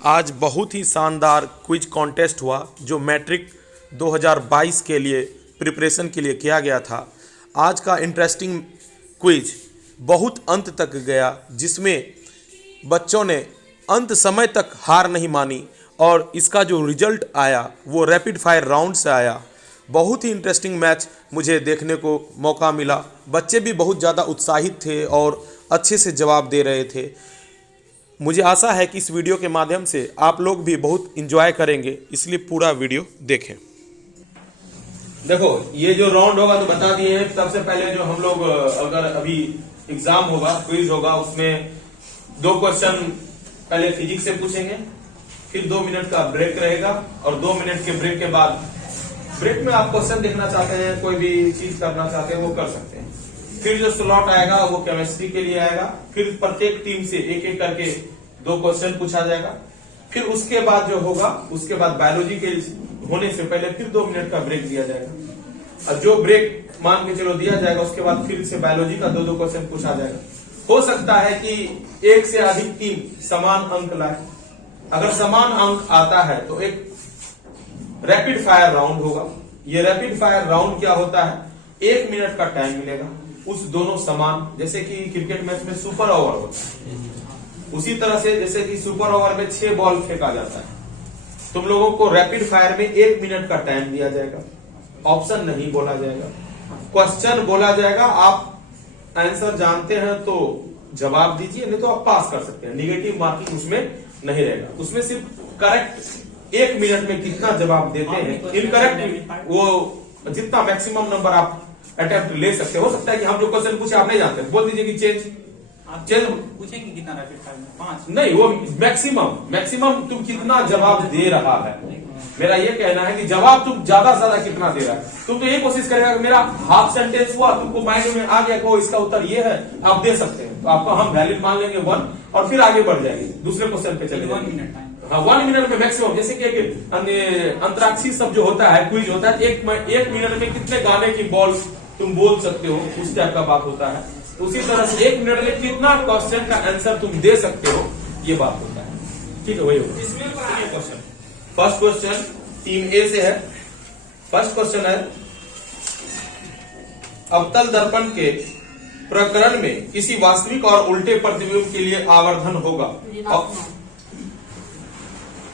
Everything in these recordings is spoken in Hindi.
आज बहुत ही शानदार क्विज कॉन्टेस्ट हुआ जो मैट्रिक 2022 के लिए प्रिपरेशन के लिए किया गया था। आज का इंटरेस्टिंग क्विज बहुत अंत तक गया, जिसमें बच्चों ने अंत समय तक हार नहीं मानी और इसका जो रिजल्ट आया वो रैपिड फायर राउंड से आया। बहुत ही इंटरेस्टिंग मैच मुझे देखने को मौका मिला। बच्चे भी बहुत ज़्यादा उत्साहित थे और अच्छे से जवाब दे रहे थे। मुझे आशा है कि इस वीडियो के माध्यम से आप लोग भी बहुत इंजॉय करेंगे, इसलिए पूरा वीडियो देखें। देखो, ये जो राउंड होगा तो बता दिए हैं। सबसे पहले जो हम लोग अगर अभी एग्जाम होगा, क्विज होगा, उसमें 2 क्वेश्चन पहले फिजिक्स से पूछेंगे, फिर 2 मिनट का ब्रेक रहेगा और 2 मिनट के ब्रेक के बाद ब्रेक में आप क्वेश्चन देखना चाहते हैं, कोई भी चीज करना चाहते हैं वो कर सकते हैं। फिर जो स्लॉट आएगा वो केमिस्ट्री के लिए आएगा। फिर प्रत्येक टीम से एक एक करके 2 क्वेश्चन पूछा जाएगा। फिर उसके बाद जो होगा, उसके बाद बायोलॉजी के होने से पहले फिर 2 मिनट का ब्रेक दिया जाएगा। और जो ब्रेक मान के चलो दिया जाएगा, उसके बाद फिर से बायोलॉजी का 2-2 क्वेश्चन पूछा जाएगा। हो सकता है कि एक से अधिक टीम समान अंक लाए। अगर समान अंक आता है तो एक रैपिड फायर राउंड होगा। ये रैपिड फायर राउंड क्या होता है, 1 मिनट का टाइम मिलेगा उस दोनों समान, जैसे कि क्रिकेट मैच में सुपर ओवर होता है, उसी तरह से जैसे कि सुपर ओवर में 6 बॉल फेंका जाता है। तुम लोगों को रैपिड फायर में 1 मिनट का टाइम दिया जाएगा। ऑप्शन नहीं बोला जाएगा, क्वेश्चन बोला जाएगा। आप आंसर जानते हैं तो जवाब दीजिए, नहीं तो आप पास कर सकते हैं। निगेटिव मार्किंग उसमें नहीं रहेगा। उसमें सिर्फ करेक्ट 1 मिनट में कितना जवाब देते हैं, इनकरेक्ट वो जितना मैक्सिमम नंबर आप अटेम्प्ट ले सकते हो सकता है कि हम जो क्वेश्चन पूछे आप नहीं जानते, बोल दीजिए कि चेंज पूछेंगे कितना रैपिड फायर में 5 नहीं, वो मैक्सिमम तुम कितना जवाब दे रहा है। मेरा ये कहना है कि जवाब तुम ज्यादा से ज्यादा कितना दे रहा है। तुम तो ये कोशिश करेगा कि मेरा हाफ सेंटेंस हुआ, तुमको माइंड में आ गया को इसका उत्तर ये है, आप दे सकते हैं, तो आपको हम वैलिड मान लेंगे 1 और फिर आगे बढ़ जाएंगे, दूसरे क्वेश्चन पे चले 1 मिनट टाइम। हाँ, 1 मिनट में मैक्सिमम। जैसे कि अंतराक्षी सब जो होता है, क्विज होता है, 1 मिनट में कितने गाने की बॉल तुम बोल सकते हो, उस टाइप का बात होता है। उसी तरह से 1 मिनट में कितना क्वेश्चन का आंसर तुम दे सकते हो, ये बात होता है। ठीक है, वही होगा क्वेश्चन। फर्स्ट क्वेश्चन टीम ए से है। फर्स्ट क्वेश्चन है, अवतल दर्पण के प्रकरण में किसी वास्तविक और उल्टे प्रतिबिंब के लिए आवर्धन होगा।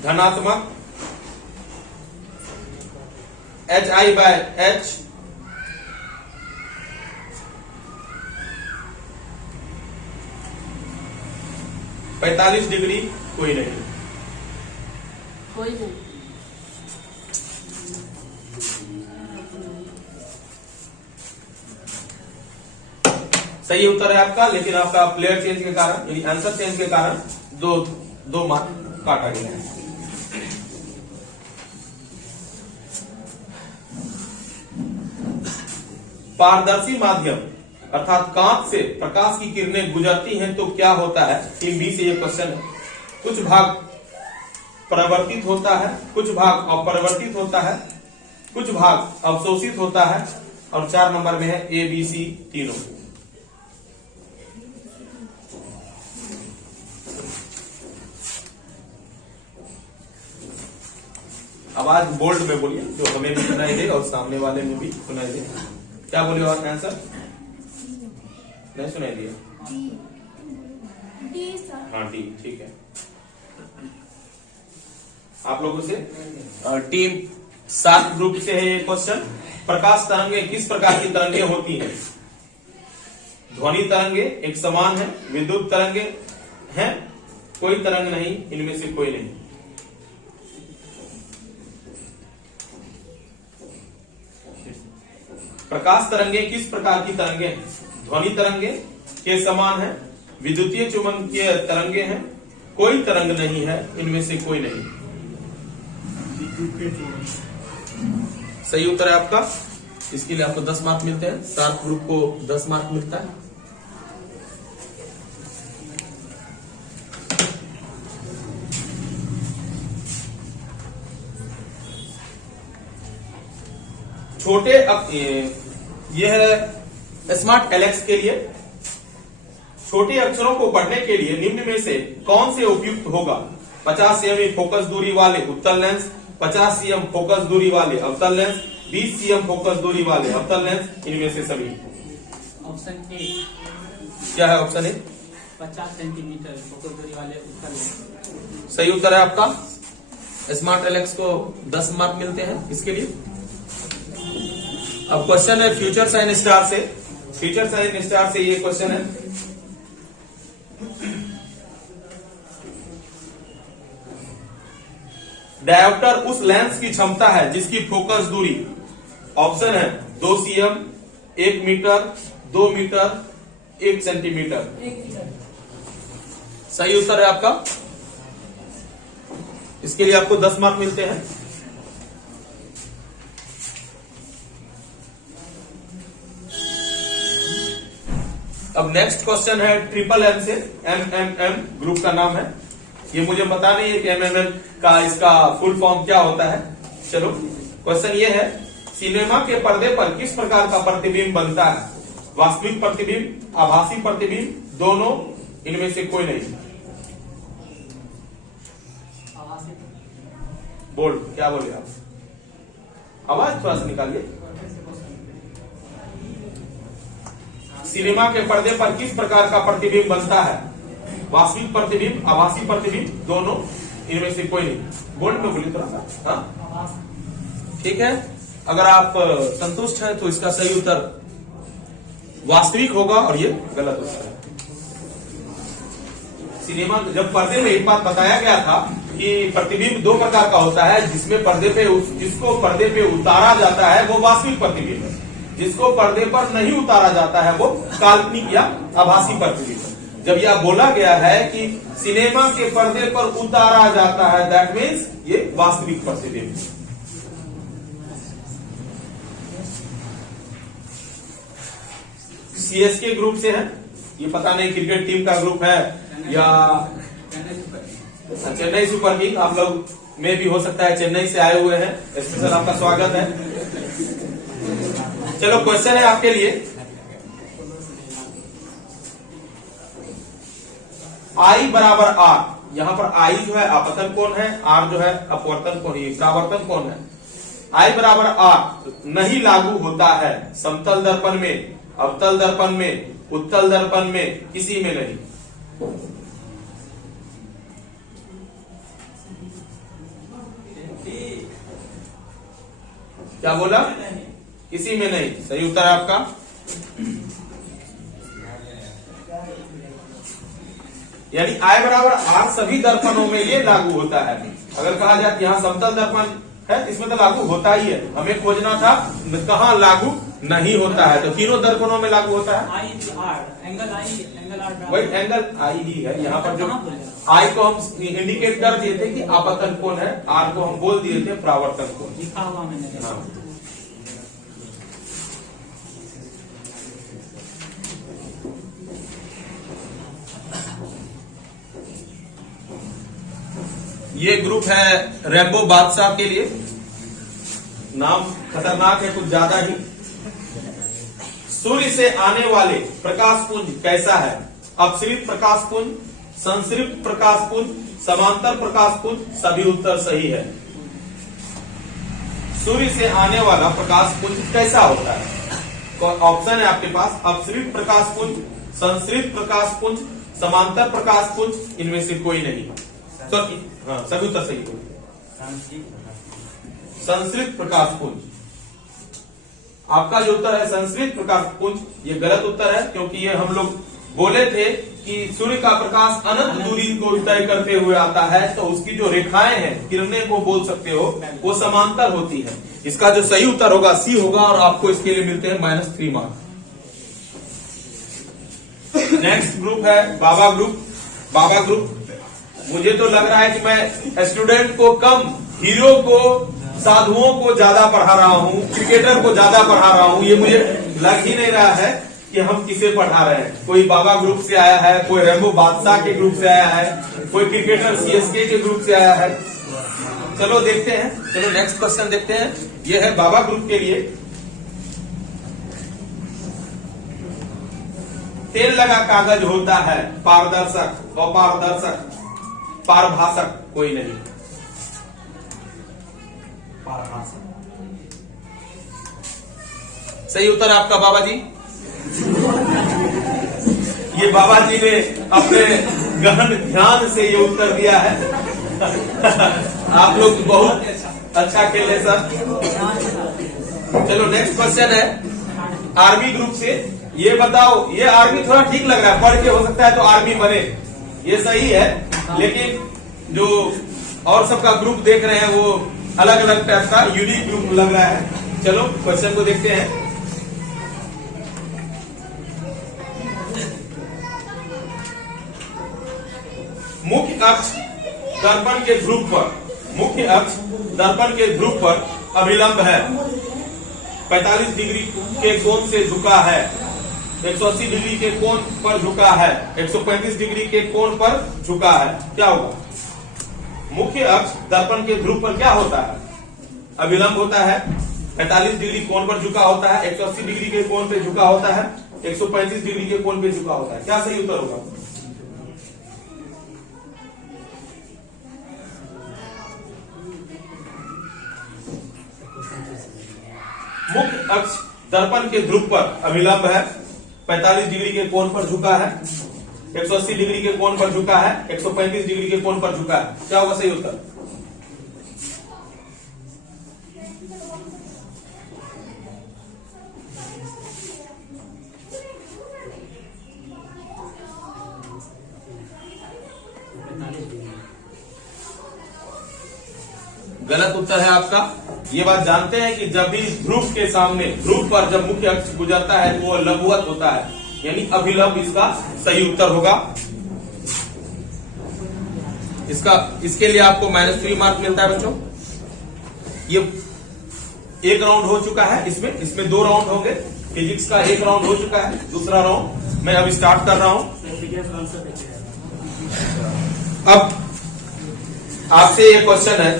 धनात्मक HI/H, (45 डिग्री), कोई नहीं। सही उत्तर है आपका, लेकिन आपका प्लेयर चेंज के कारण, यानी आंसर चेंज के कारण 2 मार्क काटा गया है। पारदर्शी माध्यम अर्थात कांच से प्रकाश की किरणें गुजरती हैं तो क्या होता है। टीम बी से ये क्वेश्चन है। कुछ भाग परावर्तित होता है, कुछ भाग अपरिवर्तित होता है, कुछ भाग अवशोषित होता है, और 4 नंबर में है A, B, C तीनों। आवाज बोल्ड में बोलिए, जो हमें भी सुनाई दे और सामने वाले में भी सुनाई दे। क्या बोले और आंसर नहीं सुनाई दिया? हाँ, डी, ठीक है। आप लोगों से टीम 7 ग्रुप से है ये क्वेश्चन। प्रकाश तरंगें किस प्रकार की तरंगें होती हैं? ध्वनि तरंगे एक समान है, विद्युत तरंगे हैं, कोई तरंग नहीं, इनमें से कोई नहीं। प्रकाश तरंगे किस प्रकार की तरंगे हैं? ध्वनि तरंगे के समान है, विद्युतीय चुंबकीय तरंगे हैं, कोई तरंग नहीं है, इनमें से कोई नहीं। सही उत्तर है आपका। इसके लिए आपको 10 मार्क मिलते हैं। 7 ग्रुप को 10 मार्क मिलता है। छोटे ये है स्मार्ट एलेक्स के लिए। छोटे अक्षरों को पढ़ने के लिए निम्न में से कौन से उपयुक्त होगा? 50 सेमी फोकस दूरी वाले उत्तल लेंस, 50 सीएम फोकस दूरी वाले अवतल लेंस, 20 सीएम फोकस दूरी वाले अवतल लेंस, इनमें से सभी। Option A. क्या है ऑप्शन ए? 50 सेंटीमीटर फोकस दूरी वाले उत्तल लेंस। सही उत्तर है आपका। स्मार्ट एलेक्स को 10 मार्क मिलते हैं इसके लिए। अब क्वेश्चन है फ्यूचर साइन स्टार से। फ्यूचर साइन स्टार से ये क्वेश्चन है। डायोप्टर उस लेंस की क्षमता है जिसकी फोकस दूरी, ऑप्शन है 2 सीएम, 1 मीटर, 2 मीटर, 1 सेंटीमीटर। सही उत्तर है आपका। इसके लिए आपको 10 मार्क मिलते हैं। अब नेक्स्ट क्वेश्चन है ट्रिपल एम से। एमएमएम ग्रुप का नाम है। ये मुझे पता नहीं है कि एमएमएम का इसका फुल फॉर्म क्या होता है। चलो क्वेश्चन ये है, सिनेमा के पर्दे पर किस प्रकार का प्रतिबिंब बनता है? वास्तविक प्रतिबिंब, आभासी प्रतिबिंब, दोनों, इनमें से कोई नहीं। बोल, क्या बोले आप? आवाज थोड़ा सा निकालिए। सिनेमा के पर्दे पर किस प्रकार का प्रतिबिंब बनता है? वास्तविक प्रतिबिंब, आभासी प्रतिबिंब, दोनों, इनमें से कोई नहीं। बोल्ड में बोलिए थोड़ा सा। हाँ ठीक है। अगर आप संतुष्ट हैं तो इसका सही उत्तर वास्तविक होगा और ये गलत उत्तर है। सिनेमा जब पर्दे में एक बात बताया गया था कि प्रतिबिंब 2 प्रकार का होता है, जिसमें पर्दे पे जिसको पर्दे पे उतारा जाता है वो वास्तविक प्रतिबिंब है, जिसको पर्दे पर नहीं उतारा जाता है वो काल्पनिक या आभासी प्रतिबिंब है। जब यह बोला गया है कि सिनेमा के पर्दे पर उतारा जाता है, दैट मीन्स ये वास्तविक प्रतिबिंब है। सीएसके ग्रुप से है, ये पता नहीं क्रिकेट टीम का ग्रुप है या चेन्नई सुपर किंग, आप लोग में भी हो सकता है चेन्नई से आए हुए हैं। स्पेशल आपका स्वागत है। चलो क्वेश्चन है आपके लिए, आई बराबर आर। यहां पर आई जो है आपतन कोण है, आर जो है अपवर्तन कोण, ये परावर्तन कोण है। आई बराबर आर नहीं लागू होता है समतल दर्पण में, अवतल दर्पण में, उत्तल दर्पण में, किसी में नहीं। क्या बोला? किसी में नहीं। सही उत्तर है आपका। यानी आई बराबर आर सभी दर्पणों में ये लागू होता है। अगर कहा जाए यहाँ समतल दर्पण है, इसमें तो लागू होता ही है। हमें खोजना था कहाँ लागू नहीं होता है, तो तीनों दर्पणों में लागू होता है। वही एंगल आई ही है। यहाँ पर जो आई को हम इंडिकेट कर दिए थे कि आपतन कोण है, आर को हम बोल दिए थे परावर्तन कोण। लिखा हुआ मैंने। हाँ। ये ग्रुप है रेम्बो बादशाह के लिए। नाम खतरनाक है कुछ ज्यादा ही। सूर्य से आने वाले प्रकाश पुंज कैसा है? अपसृत प्रकाश पुंज, संसृत प्रकाश पुंज, समांतर प्रकाश पुंज, सभी उत्तर सही है। सूर्य से आने वाला प्रकाश पुंज कैसा होता है? ऑप्शन है आपके पास, अपसृत प्रकाश पुंज, संसृत प्रकाश पुंज, समांतर प्रकाश पुंज, इनमें से कोई नहीं। तो हाँ, सभी उत्तर सही होंगे। संसृत प्रकाश पुंज, आपका जो उत्तर है संसृत प्रकाश पुंज, ये गलत उत्तर है, क्योंकि ये हम लोग बोले थे कि सूर्य का प्रकाश अनंत दूरी को तय करते हुए आता है, तो उसकी जो रेखाएं हैं, किरणें को बोल सकते हो, वो समांतर होती है। इसका जो सही उत्तर होगा सी होगा, और आपको इसके लिए मिलते हैं -3 मार्क। नेक्स्ट ग्रुप है बाबा ग्रुप। बाबा ग्रुप, मुझे तो लग रहा है कि मैं स्टूडेंट को कम, हीरो को, साधुओं को ज्यादा पढ़ा रहा हूँ, क्रिकेटर को ज्यादा पढ़ा रहा हूँ। ये मुझे लग ही नहीं रहा है कि हम किसे पढ़ा रहे हैं। कोई बाबा ग्रुप से आया है, कोई रेम्बो बादशाह के ग्रुप से आया है, कोई क्रिकेटर सीएसके के ग्रुप से आया है। चलो देखते हैं। चलो नेक्स्ट क्वेश्चन देखते हैं। ये है बाबा ग्रुप के लिए। तेल लगा कागज होता है पारदर्शक, अपारदर्शक, पारभाषक कोई नहीं। पारभाषक। सही उत्तर आपका बाबा जी। ये बाबा जी ने अपने गहन ध्यान से ये उत्तर दिया है। आप लोग बहुत अच्छा खेले सर। चलो नेक्स्ट क्वेश्चन है आर्मी ग्रुप से। ये बताओ, ये आर्मी थोड़ा ठीक लग रहा है, पढ़ के हो सकता है तो आर्मी बने, ये सही है, लेकिन जो और सबका ग्रुप देख रहे हैं वो अलग अलग टाइप का यूनिक ग्रुप लग रहा है। चलो क्वेश्चन को देखते हैं। मुख्य अक्ष दर्पण के ध्रुव पर, मुख्य अक्ष दर्पण के ध्रुव पर अभिलंब है, 45 डिग्री के कोण से झुका है, 180 डिग्री के कोण पर झुका है, 135 डिग्री के कोण पर झुका है। क्या होगा? मुख्य अक्ष दर्पण के ध्रुव पर क्या होता है? अभिलंब होता है, 45 डिग्री कोण पर झुका होता है, 180 डिग्री के कोण पे झुका होता है, 135 डिग्री के कोण पे झुका होता है। क्या सही उत्तर होगा? मुख्य अक्ष दर्पण के ध्रुव पर अभिलंब है, 45 डिग्री के कोण पर झुका है, 180 डिग्री के कोण पर झुका है, 135 डिग्री के कोण पर झुका है। क्या होगा सही उत्तर? गलत उत्तर है आपका। ये बात जानते हैं कि जब भी ध्रुव के सामने, ध्रुव पर जब मुख्य अक्ष गुजरता है तो वो लंबवत होता है, यानी अभिलंब इसका सही उत्तर होगा। इसके लिए आपको -3 मार्क मिलता है बच्चों। ये एक राउंड हो चुका है, इसमें 2 राउंड होंगे। फिजिक्स का 1 राउंड हो चुका है, दूसरा राउंड मैं अब स्टार्ट कर रहा हूं। अब आपसे ये क्वेश्चन है,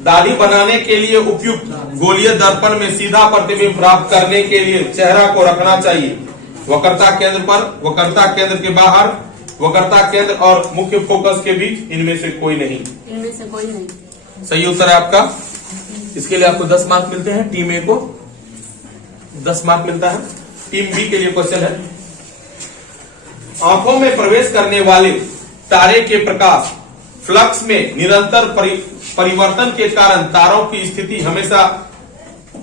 दाढ़ी बनाने के लिए उपयुक्त गोलीय दर्पण में सीधा प्रतिबिंब प्राप्त करने के लिए चेहरा को रखना चाहिए वक्रता केंद्र पर, वक्रता केंद्र के बाहर, वक्रता केंद्र और मुख्य फोकस के बीच, इनमें से कोई नहीं। इनमें से कोई नहीं। सही उत्तर है आपका। इसके लिए आपको 10 मार्क मिलते हैं, टीम ए को 10 मार्क मिलता है। टीम बी के लिए क्वेश्चन है, आंखों में प्रवेश करने वाले तारे के प्रकाश फ्लक्स में निरंतर परिवर्तन के कारण तारों की स्थिति हमेशा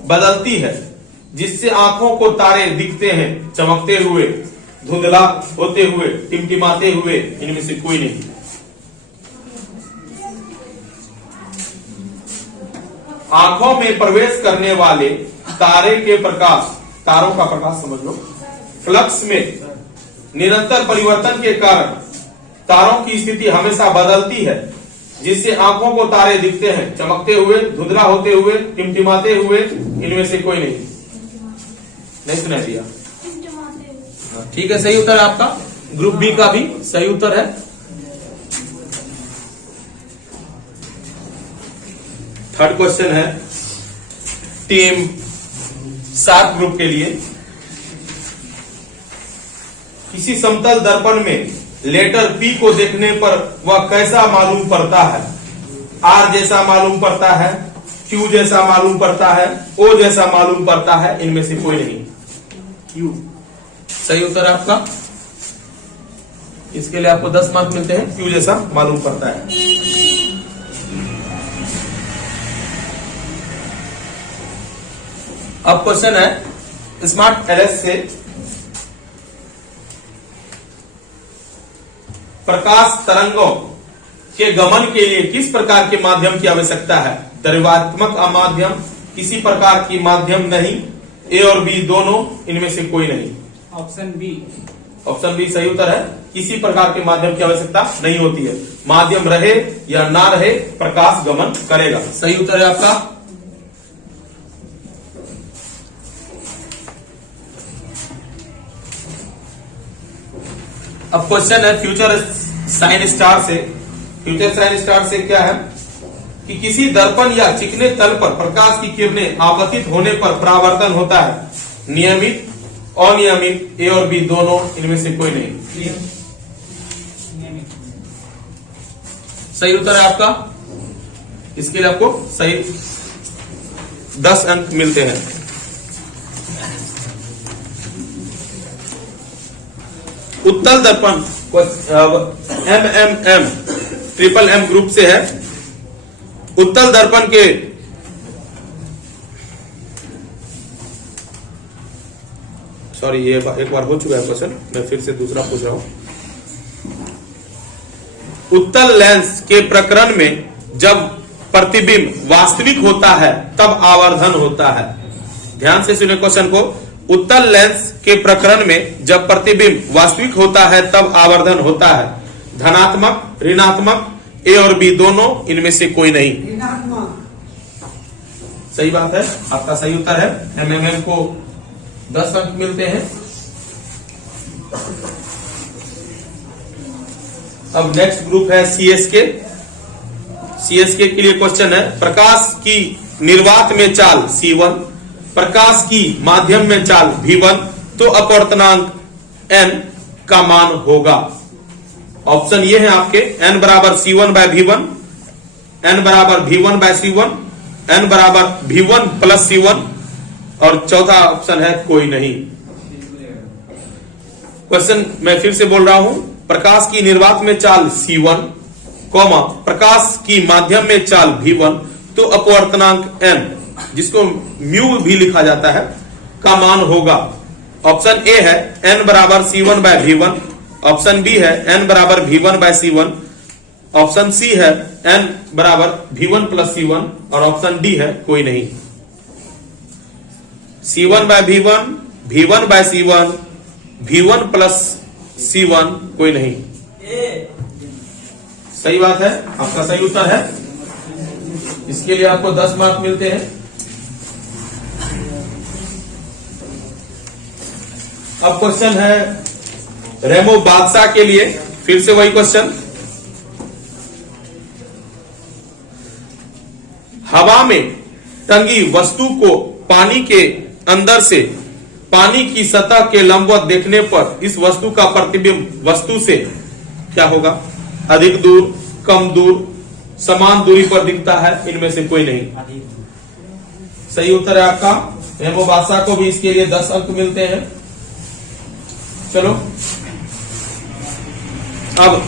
बदलती है, जिससे आंखों को तारे दिखते हैं चमकते हुए, धुंधला होते हुए, टिमटिमाते हुए, इनमें से कोई नहीं। आंखों में प्रवेश करने वाले तारे के प्रकाश, तारों का प्रकाश समझ लो, फ्लक्स में निरंतर परिवर्तन के कारण तारों की स्थिति हमेशा बदलती है, जिससे आंखों को तारे दिखते हैं चमकते हुए, धुंधला होते हुए, टिमटिमाते हुए, इनमें से कोई नहीं सुना दिया। ठीक है, सही उत्तर है आपका। ग्रुप बी का भी सही उत्तर है। थर्ड क्वेश्चन है टीम सात ग्रुप के लिए, किसी समतल दर्पण में लेटर पी को देखने पर वह कैसा मालूम पड़ता है? आर जैसा मालूम पड़ता है, क्यू जैसा मालूम पड़ता है, ओ जैसा मालूम पड़ता है, इनमें से कोई नहीं। क्यू सही उत्तर आपका। इसके लिए आपको 10 मार्क मिलते हैं, क्यू जैसा मालूम पड़ता है। अब क्वेश्चन है स्मार्ट एलएस से, प्रकाश तरंगों के गमन के लिए किस प्रकार के माध्यम की आवश्यकता है? द्रव्यात्मक माध्यम, किसी प्रकार की माध्यम नहीं, ए और बी दोनों, इनमें से कोई नहीं। Option B. ऑप्शन बी सही उत्तर है। किसी प्रकार के माध्यम की आवश्यकता नहीं होती है, माध्यम रहे या ना रहे प्रकाश गमन करेगा। सही उत्तर है आपका। अब क्वेश्चन है फ्यूचर साइन स्टार से। फ्यूचर साइन स्टार से क्या है कि किसी दर्पण या चिकने तल पर प्रकाश की किरणें आपतित होने पर परावर्तन होता है। नियमित, अनियमित, ए और बी दोनों, इनमें से कोई नहीं। सही उत्तर है आपका। इसके लिए आपको सही 10 अंक मिलते हैं। उत्तल दर्पण MMM ट्रिपल M ग्रुप से है। उत्तल दर्पण के ये एक बार हो चुका है क्वेश्चन, मैं फिर से दूसरा पूछ रहा हूं। उत्तल लेंस के प्रकरण में जब प्रतिबिंब वास्तविक होता है तब आवर्धन होता है। ध्यान से सुने क्वेश्चन को। उत्तल लेंस के प्रकरण में जब प्रतिबिंब वास्तविक होता है तब आवर्धन होता है। धनात्मक, ऋणात्मक, ए और बी दोनों, इनमें से कोई नहीं। सही बात है, आपका सही उत्तर है। MMM को 10 अंक मिलते हैं। अब नेक्स्ट ग्रुप है CSK। CSK के लिए क्वेश्चन है, प्रकाश की निर्वात में चाल C1, प्रकाश की माध्यम में चाल V1, तो अपवर्तनांक n का मान होगा। ऑप्शन ये है आपके, n बराबर C1 बाय V1, n बराबर V1 बाय C1, n बराबर V1 प्लस C1, और चौथा ऑप्शन है कोई नहीं। क्वेश्चन मैं फिर से बोल रहा हूं, प्रकाश की निर्वात में चाल C1, कॉमा प्रकाश की माध्यम में चाल V1, तो अपवर्तनांक n, जिसको म्यू भी लिखा जाता है, का मान होगा। ऑप्शन ए है n बराबर C1 by V1, option B है n बराबर V1 bye C1, option C है n बराबर V1 प्लस C1, और ऑप्शन डी है कोई नहीं। C1 by V1, V1 bye C1, V1 plus C1, कोई नहीं। सही बात है, आपका सही उत्तर है। इसके लिए आपको 10 मार्क मिलते हैं। अब क्वेश्चन है रेमो बादशाह के लिए, फिर से वही क्वेश्चन। हवा में टंगी वस्तु को पानी के अंदर से पानी की सतह के लंबवत देखने पर इस वस्तु का प्रतिबिंब वस्तु से क्या होगा? अधिक दूर, कम दूर, समान दूरी पर दिखता है, इनमें से कोई नहीं। सही उत्तर है आपका। रेमो बादशाह को भी इसके लिए 10 अंक मिलते हैं। चलो अब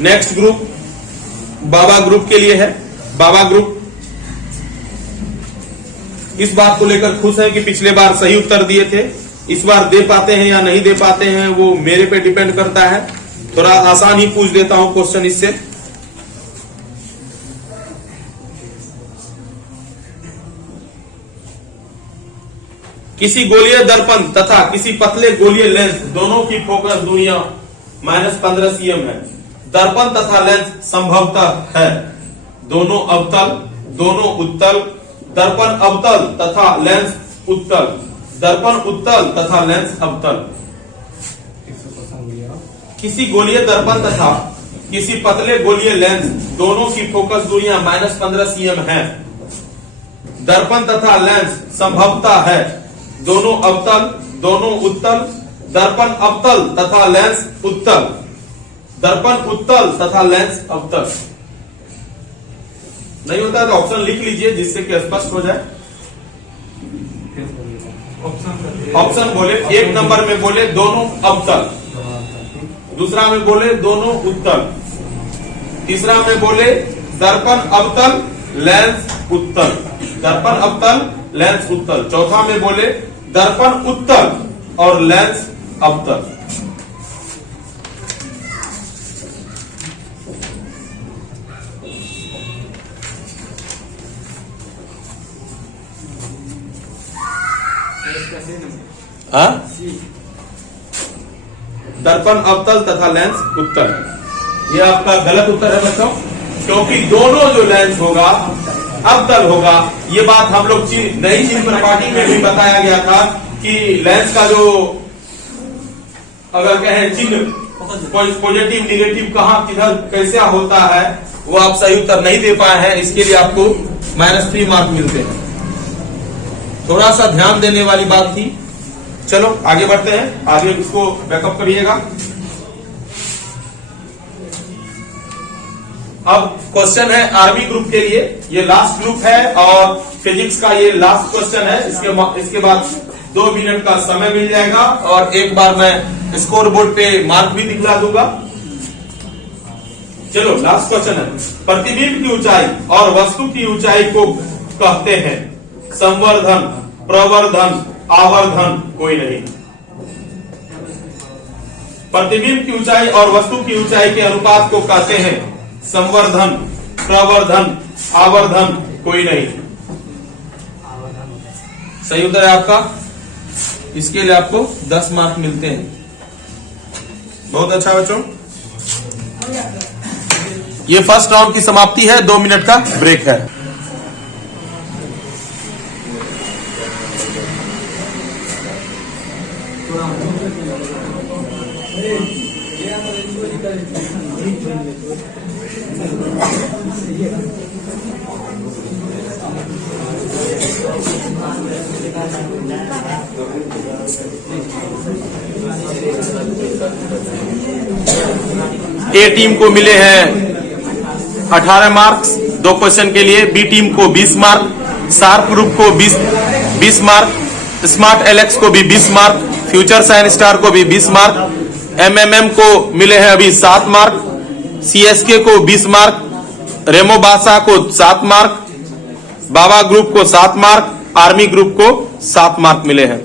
नेक्स्ट ग्रुप बाबा ग्रुप के लिए है। बाबा ग्रुप इस बात को लेकर खुश है कि पिछले बार सही उत्तर दिए थे, इस बार दे पाते हैं या नहीं दे पाते हैं वो मेरे पे डिपेंड करता है। थोड़ा आसान ही पूछ देता हूं क्वेश्चन इससे। किसी गोलीय दर्पण तथा किसी पतले गोलीय लेंस दोनों की फोकस दूरियां -15 cm है। दर्पण तथा लेंस संभवतः है दोनों अवतल, दोनों उत्तल, दर्पण अवतल तथा लेंस उत्तल, दर्पण उत्तल तथा लेंस अवतल। किसी गोलीय दर्पण तथा किसी पतले गोलीय लेंस दोनों की फोकस दूरियां -15 cm है। दर्पण तथा लेंस संभवतः है दोनों अवतल, दोनों उत्तल, दर्पण अवतल तथा लेंस उत्तल, दर्पण उत्तल तथा लेंस अवतल। नहीं होता है तो ऑप्शन लिख लीजिए जिससे कि स्पष्ट हो जाए। ऑप्शन बोले, एक नंबर में बोले दोनों अवतल, दूसरा में बोले दोनों उत्तल, तीसरा में बोले दर्पण अवतल लेंस उत्तल, दर्पण अवतल लेंस उत्तल, चौथा में बोले दर्पण उत्तल और लेंस अवतल। दर्पण अवतल तथा लेंस उत्तल। यह आपका गलत उत्तर है बच्चों, क्योंकि दोनों जो लेंस होगा अवतल होगा। ये बात हम लोग नई चिन्ह प्रपाटी में भी बताया गया था कि लेंस का जो अगर कहें चिन्ह पॉजिटिव निगेटिव कहां किधर कैसे होता है वो आप सही उत्तर नहीं दे पाए हैं, इसके लिए आपको -3 मार्क मिलते हैं। थोड़ा सा ध्यान देने वाली बात थी। चलो आगे बढ़ते हैं, आगे इसको बैकअप करिएगा। अब क्वेश्चन है आर्मी ग्रुप के लिए, ये लास्ट ग्रुप है और फिजिक्स का ये लास्ट क्वेश्चन है। इसके बाद 2 मिनट का समय मिल जाएगा और एक बार मैं स्कोर बोर्ड पे मार्क भी दिखला दूंगा। चलो लास्ट क्वेश्चन है, प्रतिबिंब की ऊंचाई और वस्तु की ऊंचाई को कहते हैं संवर्धन, प्रवर्धन, आवर्धन, कोई नहीं। प्रतिबिंब की ऊंचाई और वस्तु की ऊंचाई के अनुपात को कहते हैं संवर्धन, प्रवर्धन, आवर्धन, कोई नहीं। सही उत्तर है आपका। इसके लिए आपको 10 मार्क मिलते हैं। बहुत अच्छा बच्चों, ये फर्स्ट राउंड की समाप्ति है। 2 मिनट का ब्रेक है। ए टीम को मिले हैं 18 मार्क्स 2 क्वेश्चन के लिए, बी टीम को 20 मार्क, शार्प ग्रुप को 20 मार्क, स्मार्ट एलेक्स को भी 20 मार्क, फ्यूचर साइन स्टार को भी 20 मार्क, एमएमएम को मिले हैं अभी 7 मार्क, सीएसके को 20 मार्क, रेमो बासा को 7 मार्क, बाबा ग्रुप को 7 मार्क, आर्मी ग्रुप को 7 मार्क मिले हैं।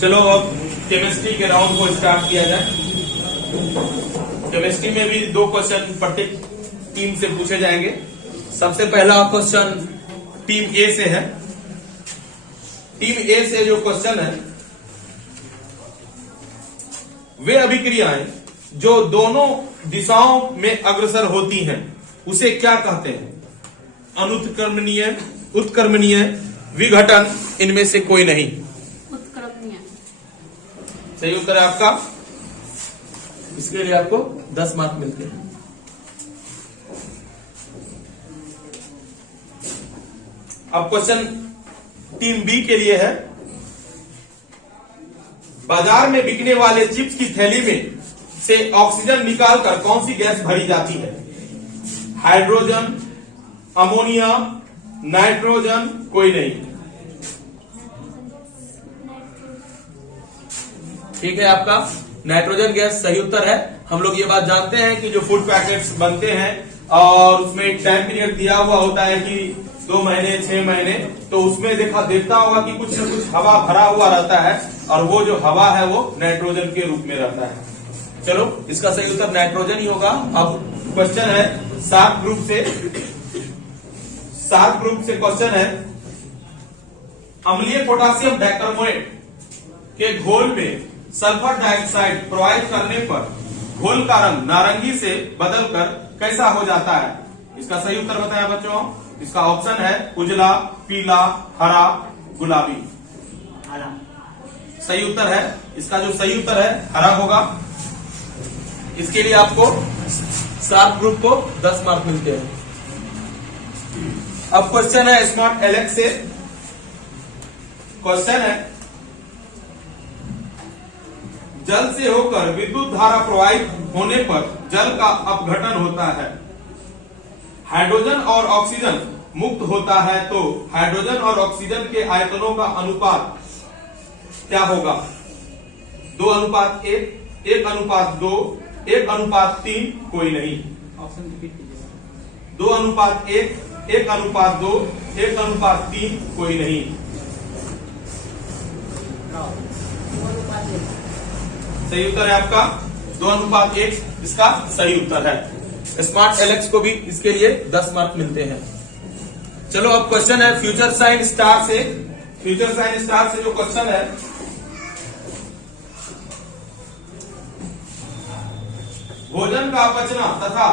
चलो अब केमिस्ट्री के राउंड को स्टार्ट किया जाए। केमिस्ट्री में भी 2 क्वेश्चन प्रत्येक टीम से पूछे जाएंगे। सबसे पहला क्वेश्चन टीम ए से है। टीम ए से जो क्वेश्चन है, वे अभिक्रियाएं जो दोनों दिशाओं में अग्रसर होती हैं उसे क्या कहते हैं? अनुत्क्रमणीय, उत्क्रमणीय, विघटन, इनमें से कोई नहीं। उत्क्रमणीय। सही उत्तर है आपका। इसके लिए आपको 10 मार्क मिलते हैं। अब क्वेश्चन टीम बी के लिए है। बाजार में बिकने वाले चिप्स की थैली में से ऑक्सीजन निकालकर कौन सी गैस भरी जाती है? हाइड्रोजन, अमोनिया, नाइट्रोजन, कोई नहीं। ठीक है आपका, नाइट्रोजन गैस सही उत्तर है। हम लोग ये बात जानते हैं कि जो फूड पैकेट्स बनते हैं और उसमें एक टाइम पीरियड दिया हुआ होता है कि 2 महीने 6 महीने, तो उसमें देखता होगा कि कुछ न कुछ हवा भरा हुआ रहता है और वो जो हवा है वो नाइट्रोजन के रूप में रहता है। चलो इसका सही उत्तर नाइट्रोजन ही होगा। अब क्वेश्चन है 7 ग्रुप से। 7 ग्रुप से क्वेश्चन है, अम्लीय पोटासियम डाइक्रोमेट के घोल में सल्फर डाइऑक्साइड प्रोवाइड करने पर घोल का रंग नारंगी से बदलकर कैसा हो जाता है? इसका सही उत्तर बताया बच्चों। इसका ऑप्शन है उजला, पीला, हरा, गुलाबी। हरा सही उत्तर है। इसका जो सही उत्तर है हरा होगा। इसके लिए आपको शार्प ग्रुप को 10 मार्क मिलते हैं। अब क्वेश्चन है स्मार्ट एलेक्स से। क्वेश्चन है, जल से होकर विद्युत धारा प्रवाहित होने पर जल का अपघटन होता है। हाइड्रोजन और ऑक्सीजन मुक्त होता है तो हाइड्रोजन और ऑक्सीजन के आयतनों का अनुपात क्या होगा? 2:1, 1:2, 1:3, कोई नहीं। ऑप्शन रिपीट कीजिएगा। 2:1, 1:2, 1:3, कोई नहीं। सही उत्तर है आपका 2:1, इसका सही उत्तर है। स्मार्ट एलेक्स को भी इसके लिए 10 मार्क मिलते हैं। चलो अब क्वेश्चन है फ्यूचर साइन स्टार से। फ्यूचर साइन स्टार से जो क्वेश्चन है, भोजन का पचना तथा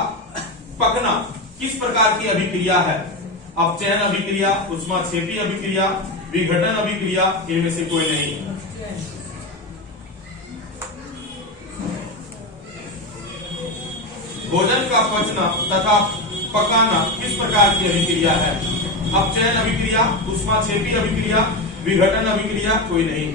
पकना किस प्रकार की अभिक्रिया है? अपचयन अभिक्रिया, ऊष्माक्षेपी अभिक्रिया, विघटन अभिक्रिया, इनमें से कोई नहीं। भोजन का पचना तथा पकाना किस प्रकार की अभिक्रिया है? अपचयन अभिक्रिया, ऊष्माक्षेपी अभिक्रिया, विघटन अभिक्रिया, कोई नहीं।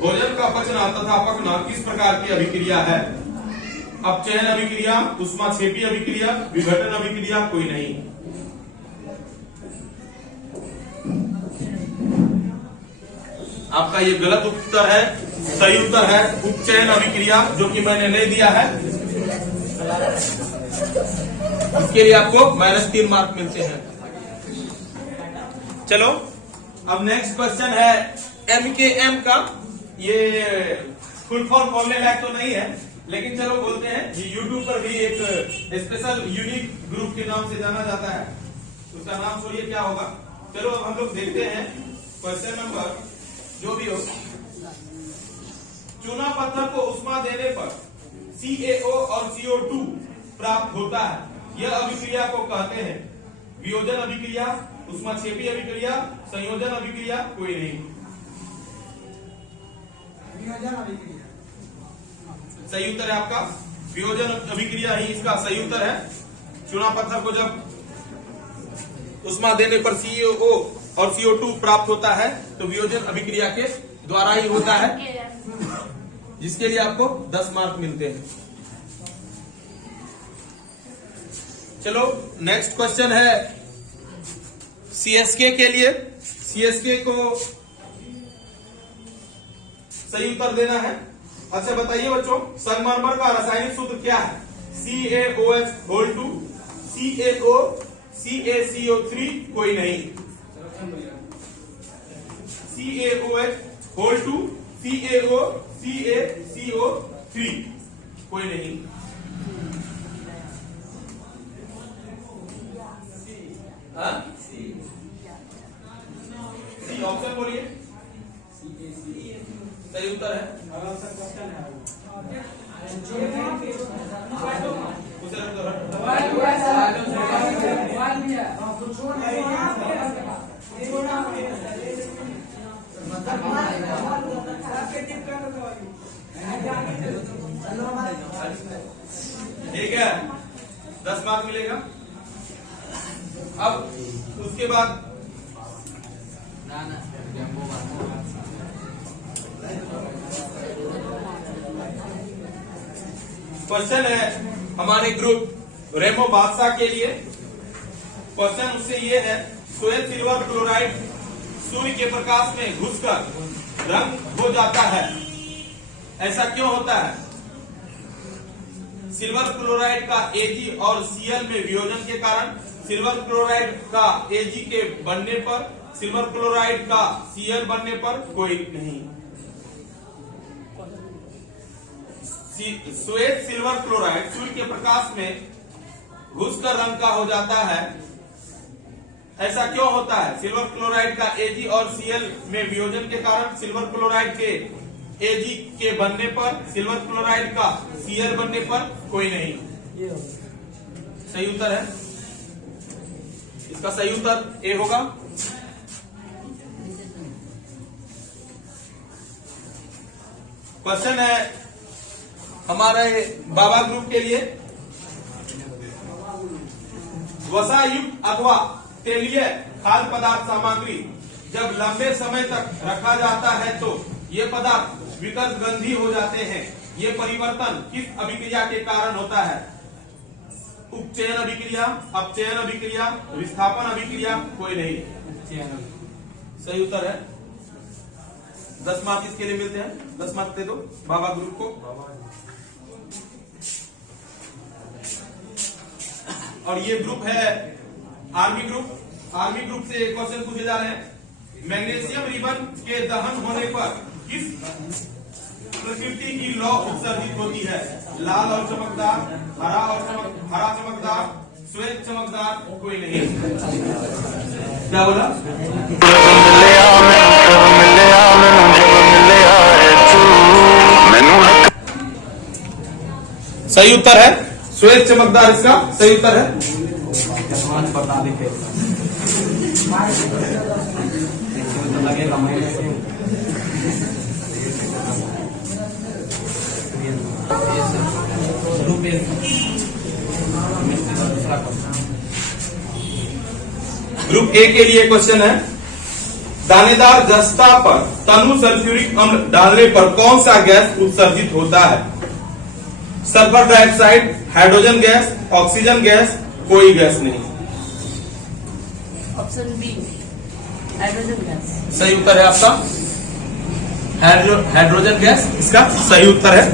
भोजन का पचना तथा पकना किस प्रकार की अभिक्रिया है? अपचयन अभिक्रिया, ऊष्माक्षेपी अभिक्रिया, विघटन अभिक्रिया, कोई नहीं। आपका ये गलत उत्तर है। सही उत्तर है उपचयन अभिक्रिया, जो कि मैंने नहीं दिया है। इसके लिए आपको -3 मार्क मिलते हैं। चलो अब नेक्स्ट क्वेश्चन है MKM का। ये फुल फॉर्म बोलने लायक तो नहीं है, लेकिन चलो बोलते हैं। ये यूट्यूब पर भी एक स्पेशल यूनिक ग्रुप के नाम से जाना जाता है। उसका नाम छोड़िए क्या होगा। चलो अब हम लोग देखते हैं क्वेश्चन नंबर जो भी हो। चूना पत्थर को उष्मा देने पर CaO और CO2 प्राप्त होता है। यह अभिक्रिया को कहते हैं वियोजन अभिक्रिया, ऊष्माक्षेपी अभिक्रिया, संयोजन अभिक्रिया, कोई नहीं। सही उत्तर है आपका वियोजन अभिक्रिया ही इसका सही उत्तर है। चूना पत्थर को जब उष्मा देने पर CaO और CO2 प्राप्त होता है तो वियोजन अभिक्रिया के द्वारा ही होता है, जिसके लिए आपको 10 मार्क मिलते हैं। चलो नेक्स्ट क्वेश्चन है CSK के लिए। CSK को सही उत्तर देना है। अच्छा बताइए बच्चों, संगमरमर का रासायनिक सूत्र क्या है? CaOH2, CaO, CaCO3, कोई नहीं। CaOH2, CaO, CaCO3, कोई नहीं। सी ऑप्शन बोलिए। सही उत्तर है। ठीक है, 10 मार्क मिलेगा। अब उसके बाद क्वेश्चन है हमारे ग्रुप रेमो बादशाह के लिए। क्वेश्चन उससे ये है, श्वेत सिल्वर क्लोराइड सूर्य के प्रकाश में घुसकर रंग हो जाता है, ऐसा क्यों होता है? सिल्वर क्लोराइड का Ag और Cl में वियोजन के कारण, सिल्वर क्लोराइड का Ag के बनने पर, सिल्वर क्लोराइड का Cl बनने पर, कोई नहीं। श्वेत सिल्वर क्लोराइड सूर्य के प्रकाश में घुसकर रंग का हो जाता है, ऐसा क्यों होता है? सिल्वर क्लोराइड का Ag और Cl में वियोजन के कारण, सिल्वर क्लोराइड के Ag के बनने पर, सिल्वर क्लोराइड का Cl बनने पर, कोई नहीं। सही उत्तर है इसका सही उत्तर ए होगा। क्वेश्चन है हमारे बाबा ग्रुप के लिए। वसा युक्त अथवा तेलीय खाद्य पदार्थ सामग्री जब लंबे समय तक रखा जाता है तो ये पदार्थ विकल्प गंधी हो जाते हैं। ये परिवर्तन किस अभिक्रिया के कारण होता है? उपचयन अभिक्रिया, अपचयन अभिक्रिया, विस्थापन अभिक्रिया, कोई नहीं। सही उत्तर है। 10 मार्क इसके लिए मिलते हैं। 10 मार्क दे दो बाबा ग्रुप को। और ये ग्रुप है आर्मी ग्रुप। आर्मी ग्रुप से क्वेश्चन पूछे जा रहे हैं। मैग्नीशियम रिबन के दहन होने पर किस प्रकृति की लौ उत्सर्जित होती है? लाल और चमकदार, हरा चमकदार, श्वेत चमकदार, कोई नहीं। क्या बोला? सही उत्तर है श्वेत चमकदार, इसका सही उत्तर है। लगेगा महीने से ग्रुप ए दूसरा क्वेश्चन। ग्रुप ए के लिए क्वेश्चन है, दानेदार जस्ता पर तनु सल्फ्यूरिक अम्ल डालने पर कौन सा गैस उत्सर्जित होता है? Sulphur dioxide, hydrogen gas, oxygen gas, कोई गैस नहीं। Option B hydrogen gas. सही उत्तर है आपका हाइड्रोजन गैस, इसका सही उत्तर है।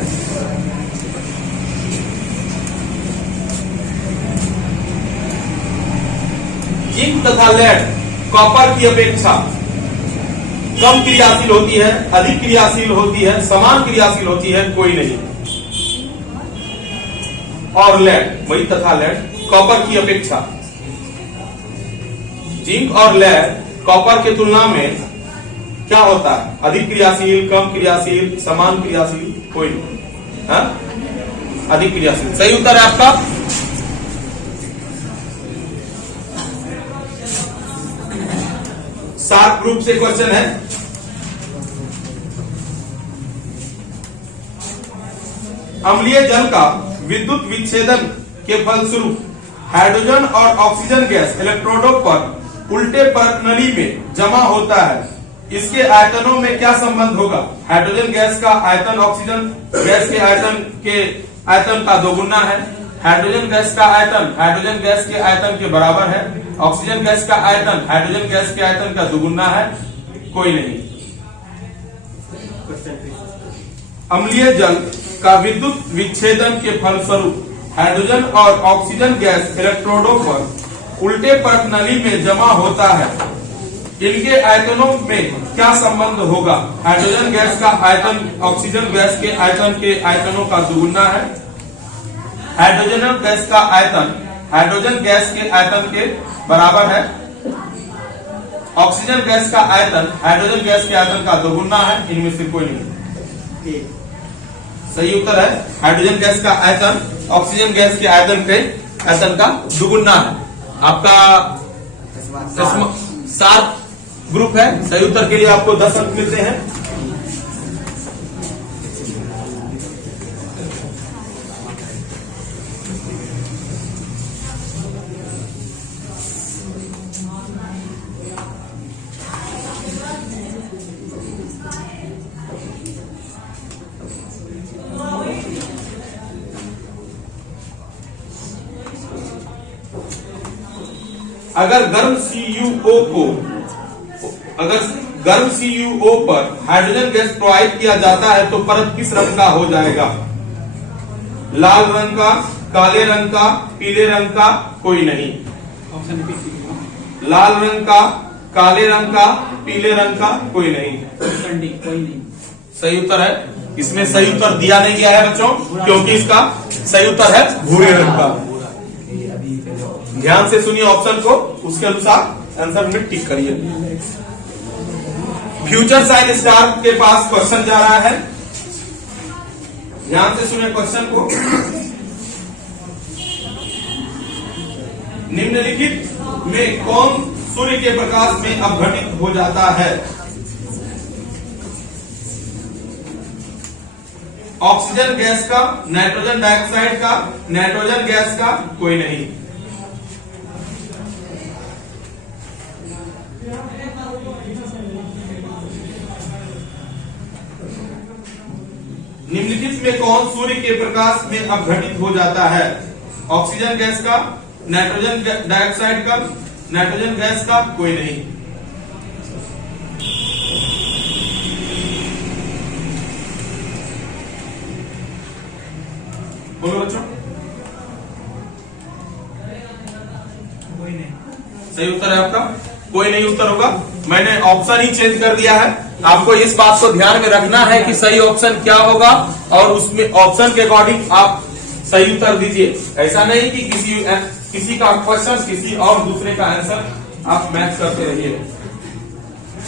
जिंक तथा लेड कॉपर की अपेक्षा कम क्रियाशील होती है, अधिक क्रियाशील होती है, समान क्रियाशील होती है, कोई नहीं। और लेड, वही तथा लेड कॉपर की अपेक्षा, जिंक और लेड कॉपर के तुलना में क्या होता है? अधिक क्रियाशील, कम क्रियाशील, समान क्रियाशील, कोई नहीं। हाँ? अधिक क्रियाशील सही उत्तर है आपका। सात ग्रुप से क्वेश्चन है, अम्लीय जल का विद्युत विच्छेदन के फलस्वरूप हाइड्रोजन और ऑक्सीजन गैस इलेक्ट्रोडों पर उल्टे परत नली में जमा होता है, इसके आयतनों में क्या संबंध होगा? हाइड्रोजन गैस का आयतन ऑक्सीजन गैस के आयतन का दोगुना है। हाइड्रोजन गैस का आयतन हाइड्रोजन गैस के आयतन के बराबर है। ऑक्सीजन गैस का आयतन हाइड्रोजन गैस के आयतन का दुगुना है, कोई नहीं। अम्लीय जल का विद्युत विच्छेदन के फलस्वरूप हाइड्रोजन और ऑक्सीजन गैस इलेक्ट्रोडों पर उल्टे परत नली में जमा होता है, इनके आयतनों में क्या संबंध होगा? हाइड्रोजन गैस का आयतन ऑक्सीजन गैस के आयतनों का दुगुना है। हाइड्रोजन गैस का आयतन हाइड्रोजन गैस के आयतन के बराबर है। ऑक्सीजन गैस का आयतन हाइड्रोजन गैस के आयतन का दोगुना है, इनमें से कोई नहीं। सही उत्तर है हाइड्रोजन गैस का आयतन ऑक्सीजन गैस के आयतन का दुगुना है। आपका 7 ग्रुप है, सही उत्तर के लिए आपको 10 अंक मिलते हैं। अगर गर्म CuO पर हाइड्रोजन गैस प्रोवाइड किया जाता है तो परत किस रंग का हो जाएगा? लाल रंग का, काले रंग का, पीले रंग का, कोई नहीं। ऑप्शन बी लाल रंग का, काले रंग का, पीले रंग का, कोई नहीं। ऑप्शन डी कोई नहीं। सही उत्तर है, इसमें सही उत्तर दिया नहीं गया है बच्चों, क्योंकि इसका सही उत्तर है भूरे रंग का। ध्यान से सुनिए ऑप्शन को, उसके अनुसार आंसर में टिक करिए। फ्यूचर साइन स्टार के पास क्वेश्चन जा रहा है, ध्यान से सुनिए क्वेश्चन को। निम्नलिखित में कौन सूर्य के प्रकाश में अपघटित हो जाता है? ऑक्सीजन गैस का, नाइट्रोजन डाइऑक्साइड का, नाइट्रोजन गैस का, कोई नहीं। निम्नलिखित में कौन सूर्य के प्रकाश में अपघटित हो जाता है? ऑक्सीजन गैस का, नाइट्रोजन डाइऑक्साइड का, नाइट्रोजन गैस का, कोई नहीं। बोलो बच्चों। कोई नहीं। सही उत्तर है आपका कोई नहीं उत्तर होगा। मैंने ऑप्शन ही चेंज कर दिया है, आपको इस बात को ध्यान में रखना है कि सही ऑप्शन क्या होगा और उसमें ऑप्शन के अकॉर्डिंग आप सही उत्तर दीजिए। ऐसा नहीं कि किसी का क्वेश्चन किसी और दूसरे का आंसर आप मैच करते रहिए।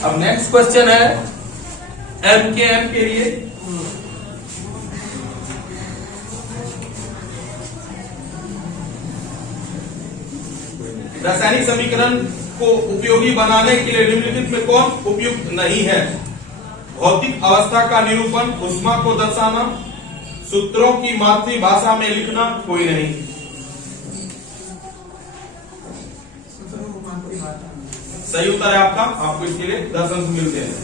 अब नेक्स्ट क्वेश्चन है एमकेएम के लिए। रासायनिक समीकरण को उपयोगी बनाने के लिए निम्नलिखित में कौन उपयुक्त नहीं है? भौतिक अवस्था का निरूपण, ऊष्मा को दर्शाना, सूत्रों की मातृभाषा में लिखना, कोई नहीं। सही उत्तर है आपका। आपको इसके लिए 10 अंक मिलते हैं।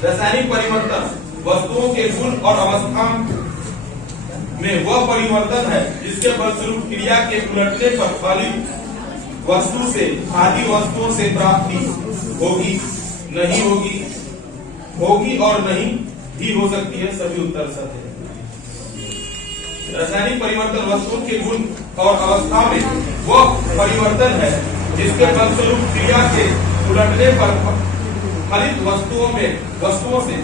रासायनिक परिवर्तन वस्तुओं के गुण और अवस्था में वह परिवर्तन है जिसके फलस्वरूप क्रिया के उलटने पर फलित वस्तु से आदि वस्तुओं से प्राप्ति होगी, नहीं होगी, होगी और नहीं भी हो सकती है। सभी उत्तर सत्य है। रासायनिक परिवर्तन वस्तुओं के गुण और अवस्था में वह परिवर्तन है जिसके फलस्वरूप क्रिया के उलटने पर फलित वस्तुओं से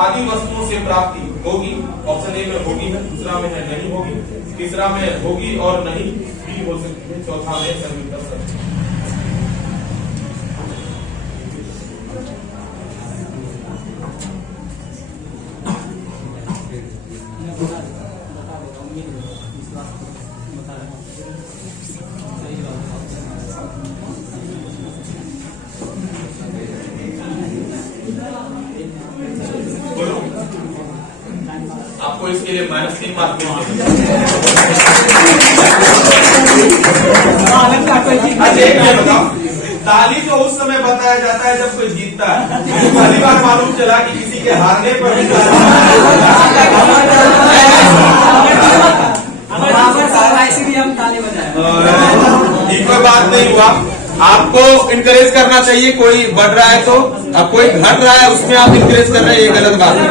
आदि वस्तुओं से प्राप्ति होगी। ऑप्शन ए में होगी है, दूसरा में है नहीं होगी, तीसरा में होगी और नहीं भी हो सकती है, चौथा में सभी उत्तर सत्य। आपको इसके लिए -3 मार्क मिलेंगे। अच्छा एक ये बताओ, ताली तो उस समय बताया जाता है जब कोई जीतता है। पहली बार मालूम चला कि किसी के हारने पर भी हम ताली बजाएं। ये कोई बात नहीं हुआ। आपको इनकरेज करना चाहिए। कोई बढ़ रहा है तो, अब कोई घट रहा है उसमें आप इनकरेज कर रहे हैं, ये गलत बात है।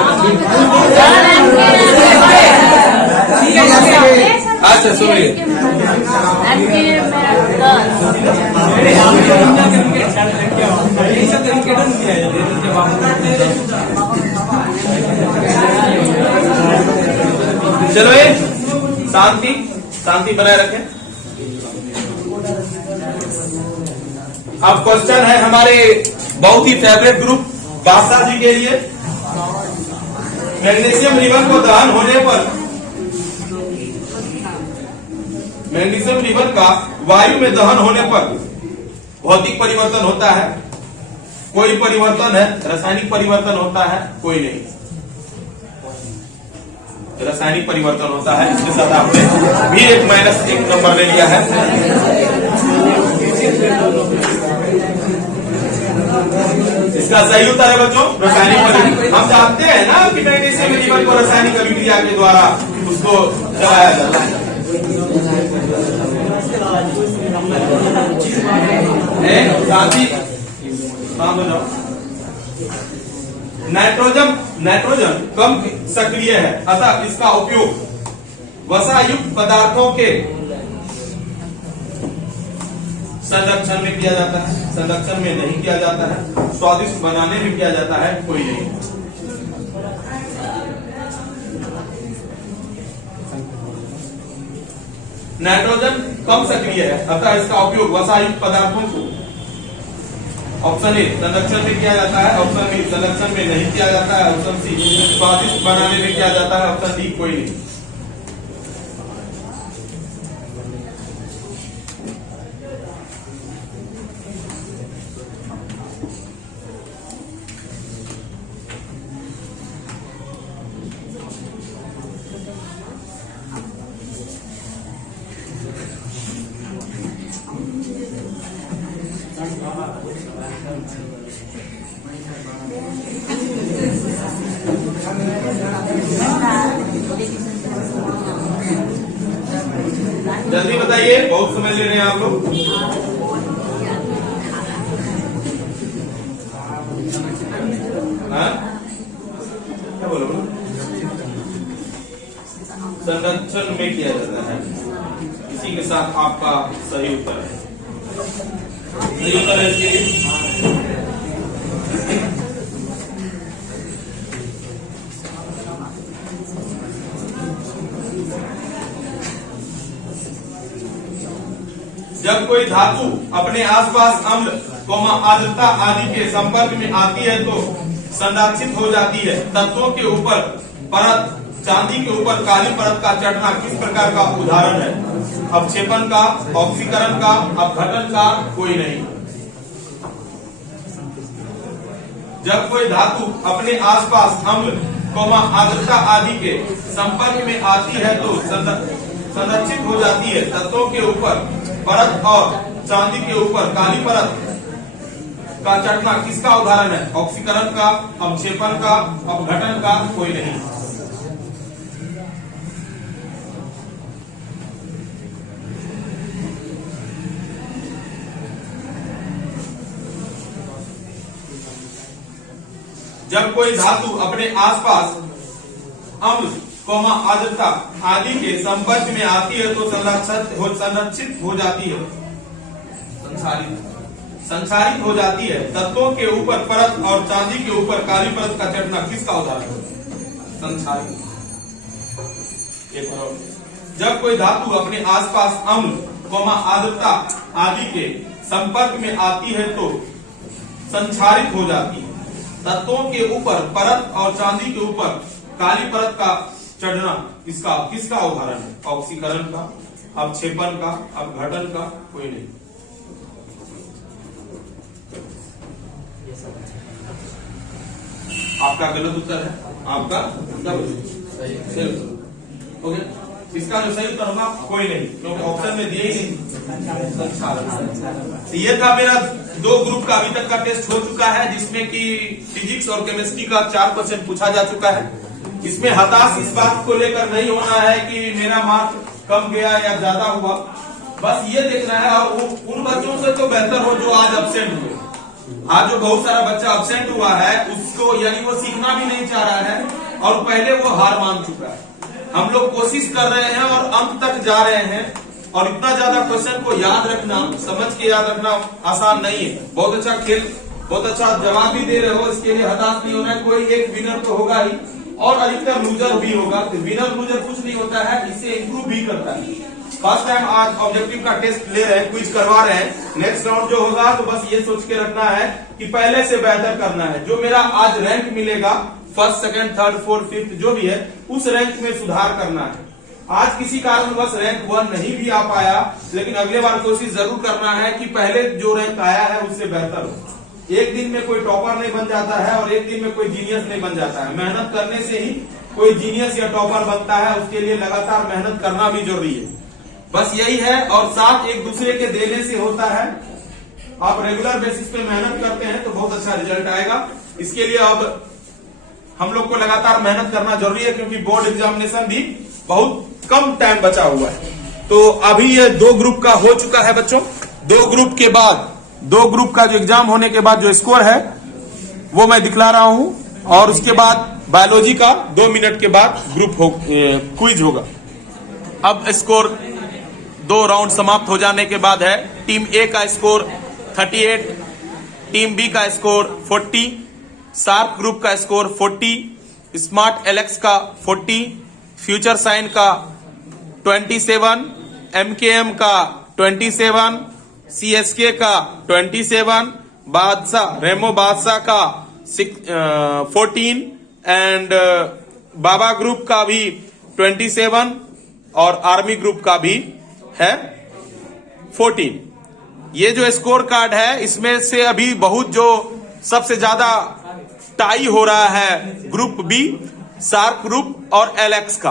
अच्छा सुनिए, चलो ये शांति शांति बनाए रखें। अब क्वेश्चन है हमारे बहुत ही फेवरेट ग्रुप बादशाह जी के लिए। मैग्नीशियम रिबन को दहन होने पर मैग्नीशियम रिबन का वायु में दहन होने पर भौतिक परिवर्तन होता है, कोई परिवर्तन है, रासायनिक परिवर्तन होता है, कोई नहीं। रासायनिक परिवर्तन होता है, इसके साथ आपने भी एक -1 नंबर ले लिया है। इसका सही उत्तर है बच्चों रासायनिक परिवर्तन। हम जानते हैं ना कि मैग्नीशियम रिबन को रासायनिक अभिक्रिया के द्वारा उसको जलाया जाता है। शांति शांत हो जाओ। नाइट्रोजन कम सक्रिय है, अतः इसका उपयोग वसायुक्त पदार्थों के संरक्षण में किया जाता है, संरक्षण में नहीं किया जाता है, स्वादिष्ट बनाने में किया जाता है, कोई नहीं। नाइट्रोजन कम सक्रिय है, अतः इसका उपयोग वसायुक्त पदार्थों को ऑप्शन ए संरक्षण में किया जाता है, ऑप्शन बी संरक्षण में नहीं किया जाता है, ऑप्शन सी स्वादिष्ट बनाने में किया जाता है, ऑप्शन डी कोई नहीं। जल्दी बताइए, बहुत समय ले रहे हैं आप लोग। हाँ क्या बोलो? संरक्षण में किया जाता है। इसी के साथ आपका सही उत्तर है। सही उत्तर है इसके लिए जब कोई धातु अपने आसपास अम्ल आर्द्रता आदि के संपर्क में आती है तो संरक्षित हो जाती है। तत्वों के ऊपर परत, चांदी के ऊपर काली परत का चढ़ना किस प्रकार का उदाहरण है? अवक्षेपण का, ऑक्सीकरण का, अपघटन का, कोई नहीं। जब कोई धातु अपने आसपास अम्ल आर्द्रता आदि के संपर्क में आती है तो संरक्षित हो जाती है। तत्वों के ऊपर परत और चांदी के ऊपर काली परत का चढ़ना किसका उदाहरण है? ऑक्सीकरण का, अवक्षेपण का, अपघटन का, कोई नहीं। जब कोई धातु अपने आसपास अम्ल आर्द्रता आदि के संपर्क में आती है तो संरक्षित हो जाती है, संसारित हो जाती है। तत्वों के ऊपर परत और चांदी के ऊपर काली परत का चढ़ना किसका उदाहरण है? संसारित। जब कोई धातु अपने आसपास अम्ल आर्द्रता आदि के संपर्क में आती है तो संसारित हो जाती है। तत्वों के ऊपर परत और चांदी के ऊपर काली परत का चढ़ना किसका उदाहरण है? ऑक्सीकरण का, अवक्षेपण का, अपघटन का, कोई नहीं। आपका गलत उत्तर है। आपका सही ओके। इसका जो सही उत्तर होगा कोई नहीं, क्योंकि ऑप्शन में दिए ही नहीं। ये था मेरा 2 ग्रुप का अभी तक का टेस्ट हो चुका है, जिसमें कि फिजिक्स और केमिस्ट्री का 4% पूछा जा चुका है। इसमें हताश इस बात को लेकर नहीं होना है कि मेरा मार्क कम गया या ज्यादा हुआ, बस ये देखना है और उन बच्चों से तो बेहतर हो जो आज अब्सेंट हुए। आज जो बहुत सारा बच्चा अब्सेंट हुआ है उसको, यानी वो सीखना भी नहीं चाह रहा है और पहले वो हार मान चुका है। हम लोग कोशिश कर रहे हैं और अंत तक जा रहे हैं, और इतना ज्यादा क्वेश्चन को याद रखना, समझ के याद रखना आसान नहीं है। बहुत अच्छा खेल, बहुत अच्छा जवाब भी दे रहे हो, इसके लिए हताश नहीं होना है। कोई एक विनर तो होगा ही और अधिकतर लूजर भी होगा। तो विनर लूजर कुछ नहीं होता है, इससे इंप्रूव भी करता है। फर्स्ट टाइम आज ऑब्जेक्टिव का टेस्ट ले रहे हैं, क्विज करवा रहे हैं। नेक्स्ट राउंड जो होगा तो बस ये सोच के रखना है कि पहले से बेहतर करना है। जो मेरा आज रैंक मिलेगा, first, second, third, fourth, fifth जो भी है, उस रैंक में सुधार करना है। आज किसी कारणवश रैंक 1 नहीं भी आ पाया, लेकिन अगले बार कोशिश जरूर करना है कि पहले जो रैंक आया है उससे बेहतर हो। एक दिन में कोई टॉपर नहीं बन जाता है और एक दिन में कोई जीनियस नहीं बन जाता है। मेहनत करने से ही कोई जीनियस या टॉपर बनता है, उसके लिए लगातार मेहनत करना भी जरूरी है। बस यही है, और साथ एक दूसरे के देने से होता है। आप रेगुलर बेसिस पे मेहनत करते हैं तो बहुत अच्छा रिजल्ट आएगा। इसके लिए अब हम लोग को लगातार मेहनत करना जरूरी है, क्योंकि बोर्ड एग्जामिनेशन भी बहुत कम टाइम बचा हुआ है। तो अभी ये 2 ग्रुप का हो चुका है बच्चों। 2 ग्रुप के बाद, 2 ग्रुप का जो एग्जाम होने के बाद जो स्कोर है वो मैं दिखला रहा हूं, और उसके बाद बायोलॉजी का 2 मिनट के बाद क्विज होगा। अब स्कोर 2 राउंड समाप्त हो जाने के बाद है। टीम ए का स्कोर 38, टीम बी का स्कोर 40, शार्प ग्रुप का स्कोर 40, स्मार्ट एलेक्स का 40, फ्यूचर साइन का 27, एमकेएम का 27, सीएसके का 27, रेमो बादशाह का 14 एंड बाबा ग्रुप का भी 27 और आर्मी ग्रुप का भी है 14। ये जो स्कोर कार्ड है, इसमें से अभी बहुत जो सबसे ज्यादा टाई हो रहा है ग्रुप बी, शार्प ग्रुप और एलेक्स का।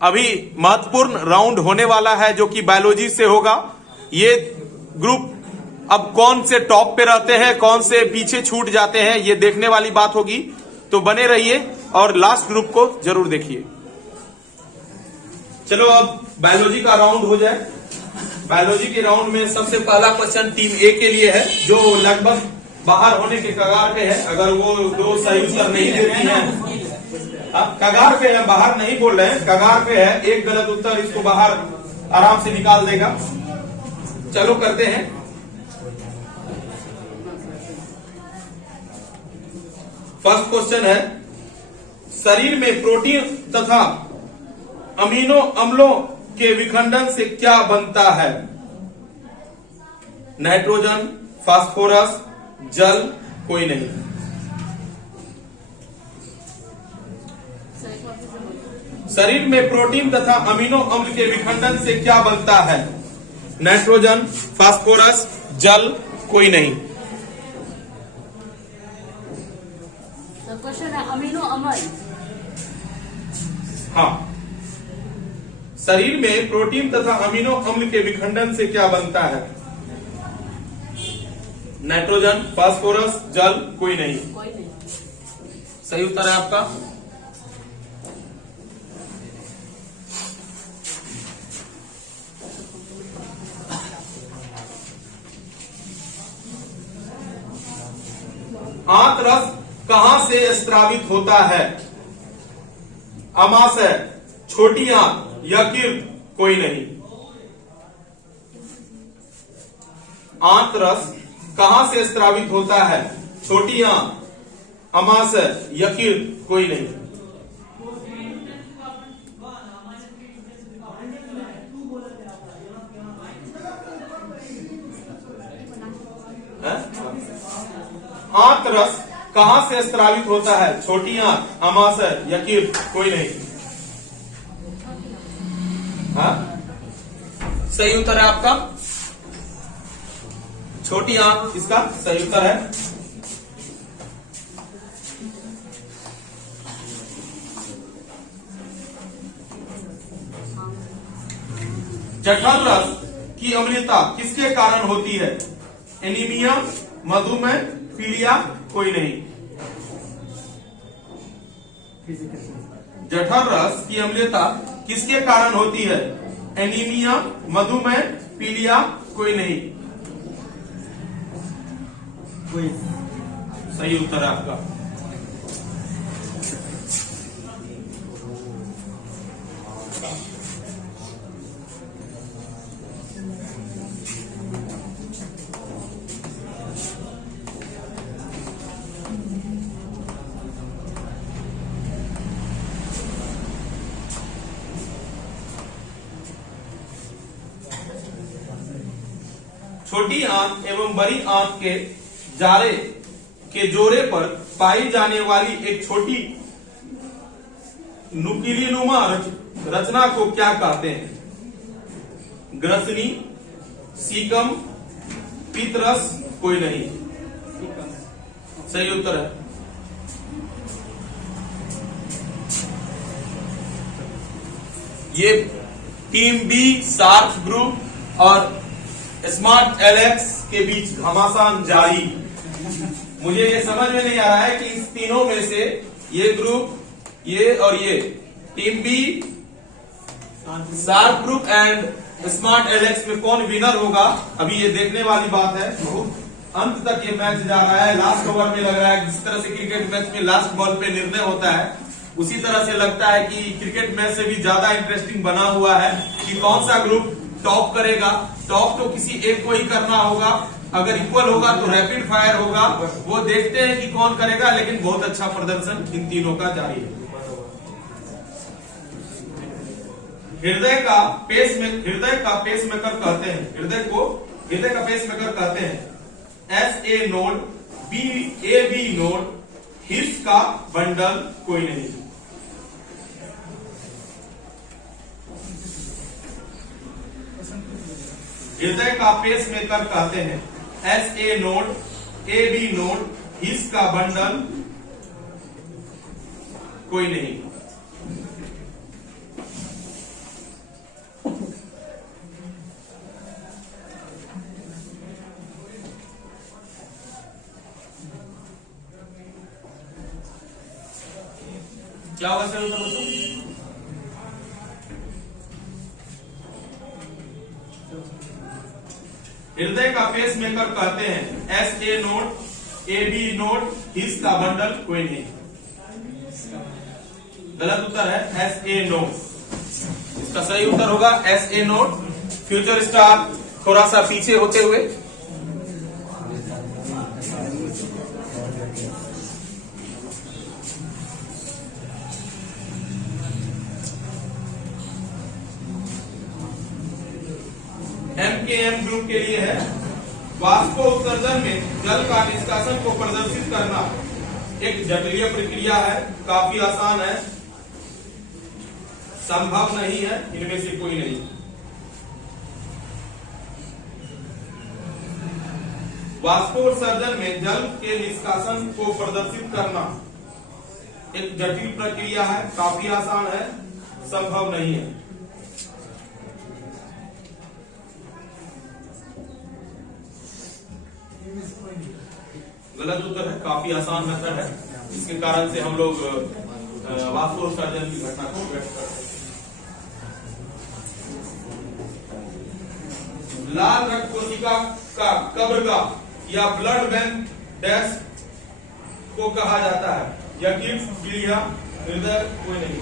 अभी महत्वपूर्ण राउंड होने वाला है जो कि बायोलॉजी से होगा। ये ग्रुप अब कौन से टॉप पे रहते हैं, कौन से पीछे छूट जाते हैं, ये देखने वाली बात होगी। तो बने रहिए और लास्ट ग्रुप को जरूर देखिए। चलो अब बायोलॉजी का राउंड हो जाए। बायोलॉजी के राउंड में सबसे पहला क्वेश्चन टीम ए के लिए है, जो लगभग बाहर होने के कगार पे है। अगर वो 2 सही उत्तर नहीं देती हैं कगार पे है, बाहर नहीं बोल रहे हैं, कगार पे है। एक गलत उत्तर इसको बाहर आराम से निकाल देगा। चलो करते हैं। फर्स्ट क्वेश्चन है, शरीर में प्रोटीन तथा अमीनो अम्लों के विखंडन से क्या बनता है? नाइट्रोजन, फास्फोरस, जल, कोई नहीं। शरीर में प्रोटीन तथा अमीनो अम्ल के विखंडन से क्या बनता है? नाइट्रोजन, फास्फोरस, जल, कोई नहीं। क्वेश्चन है अमीनो अम्ल। हाँ, शरीर में प्रोटीन तथा अमीनो अम्ल के विखंडन से क्या बनता है? नाइट्रोजन, फास्फोरस, जल, कोई नहीं। कोई नहीं। सही उत्तर है आपका। आंतरस कहां से स्रावित होता है? अमाशय, छोटी आंत, यकृत, कोई नहीं। आंतरस कहां से स्रावित होता है? छोटी आंत, अमाशय, यकृत, कोई नहीं। आंतरस कहां से स्रावित होता है? छोटी आंत, अमाशय, यकृत, कोई नहीं। हाँ, सही उत्तर है आपका छोटी आंत, इसका सही उत्तर है। जठर रस की अम्लता किसके कारण होती है? एनीमिया, मधुमेह, पीलिया, कोई नहीं। जठर रस की अम्लता किसके कारण होती है? एनीमिया, मधुमेह, पीलिया, कोई नहीं। कोई सही उत्तर है आपका। छोटी आंत एवं बड़ी आंत के जारे के जोड़े पर पाई जाने वाली एक छोटी नुकीलीनुमा रचना को क्या कहते हैं? ग्रसनी, सीकम, पीतरस, कोई नहीं। सही उत्तर है। ये टीम बी, सार्क ग्रुप और स्मार्ट एलेक्स के बीच घमासान जारी। मुझे ये समझ में नहीं आ रहा है कि इस तीनों में से ये ग्रुप, ये और ये team B, SAARC group and smart Alex में कौन विनर होगा, अभी ये देखने वाली बात है। बहुत अंत तक ये मैच जा रहा है। लास्ट ओवर में लग रहा है जिस तरह से क्रिकेट मैच में लास्ट बॉल पे निर्णय होता है, उसी तरह से लगता है कि क्रिकेट मैच से भी ज्यादा इंटरेस्टिंग बना हुआ है कि कौन सा ग्रुप टॉप करेगा। टॉप तो किसी एक को ही करना होगा, अगर इक्वल होगा तो रैपिड फायर होगा। वो देखते हैं कि कौन करेगा, लेकिन बहुत अच्छा प्रदर्शन इन तीनों का जारी है। हृदय का पेसमेकर कहते हैं, हृदय का पेसमेकर कहते हैं SA नोड, AB नोड, हिप्स का बंडल, कोई नहीं। हृदय का पेसमेकर कहते हैं SA नोड, AB नोड, हिप्स का बंडल, कोई नहीं। क्या होगा सर उत्तर बच्चों? हृदय का पेसमेकर कहते हैं SA नोड, AB नोड, हिप्स का बंडल, कोई नहीं। गलत उत्तर है SA नोट। इसका सही उत्तर होगा SA नोट। फ्यूचर स्टार थोड़ा सा पीछे होते हुए। MKM ग्रुप के लिए है, वाष्पो उत्सर्जन में जल का निष्कासन को प्रदर्शित करना एक जटिल प्रक्रिया है, काफी आसान है, संभव नहीं है, इनमें से कोई नहीं। वाष्पोत्सर्जन में जल के निष्कासन को प्रदर्शित करना एक जटिल प्रक्रिया है, काफी आसान है, संभव नहीं है। गलत उत्तर है, काफी आसान मेथड है, इसके कारण से हम लोग वाष्पोत्सर्जन की घटना को व्यक्त करते हैं। लाल रक्त कोशिका का कब्रगाह या ब्लड बैंक डैश को कहा जाता है, यकृत, प्लीहा, हृदय, कोई नहीं।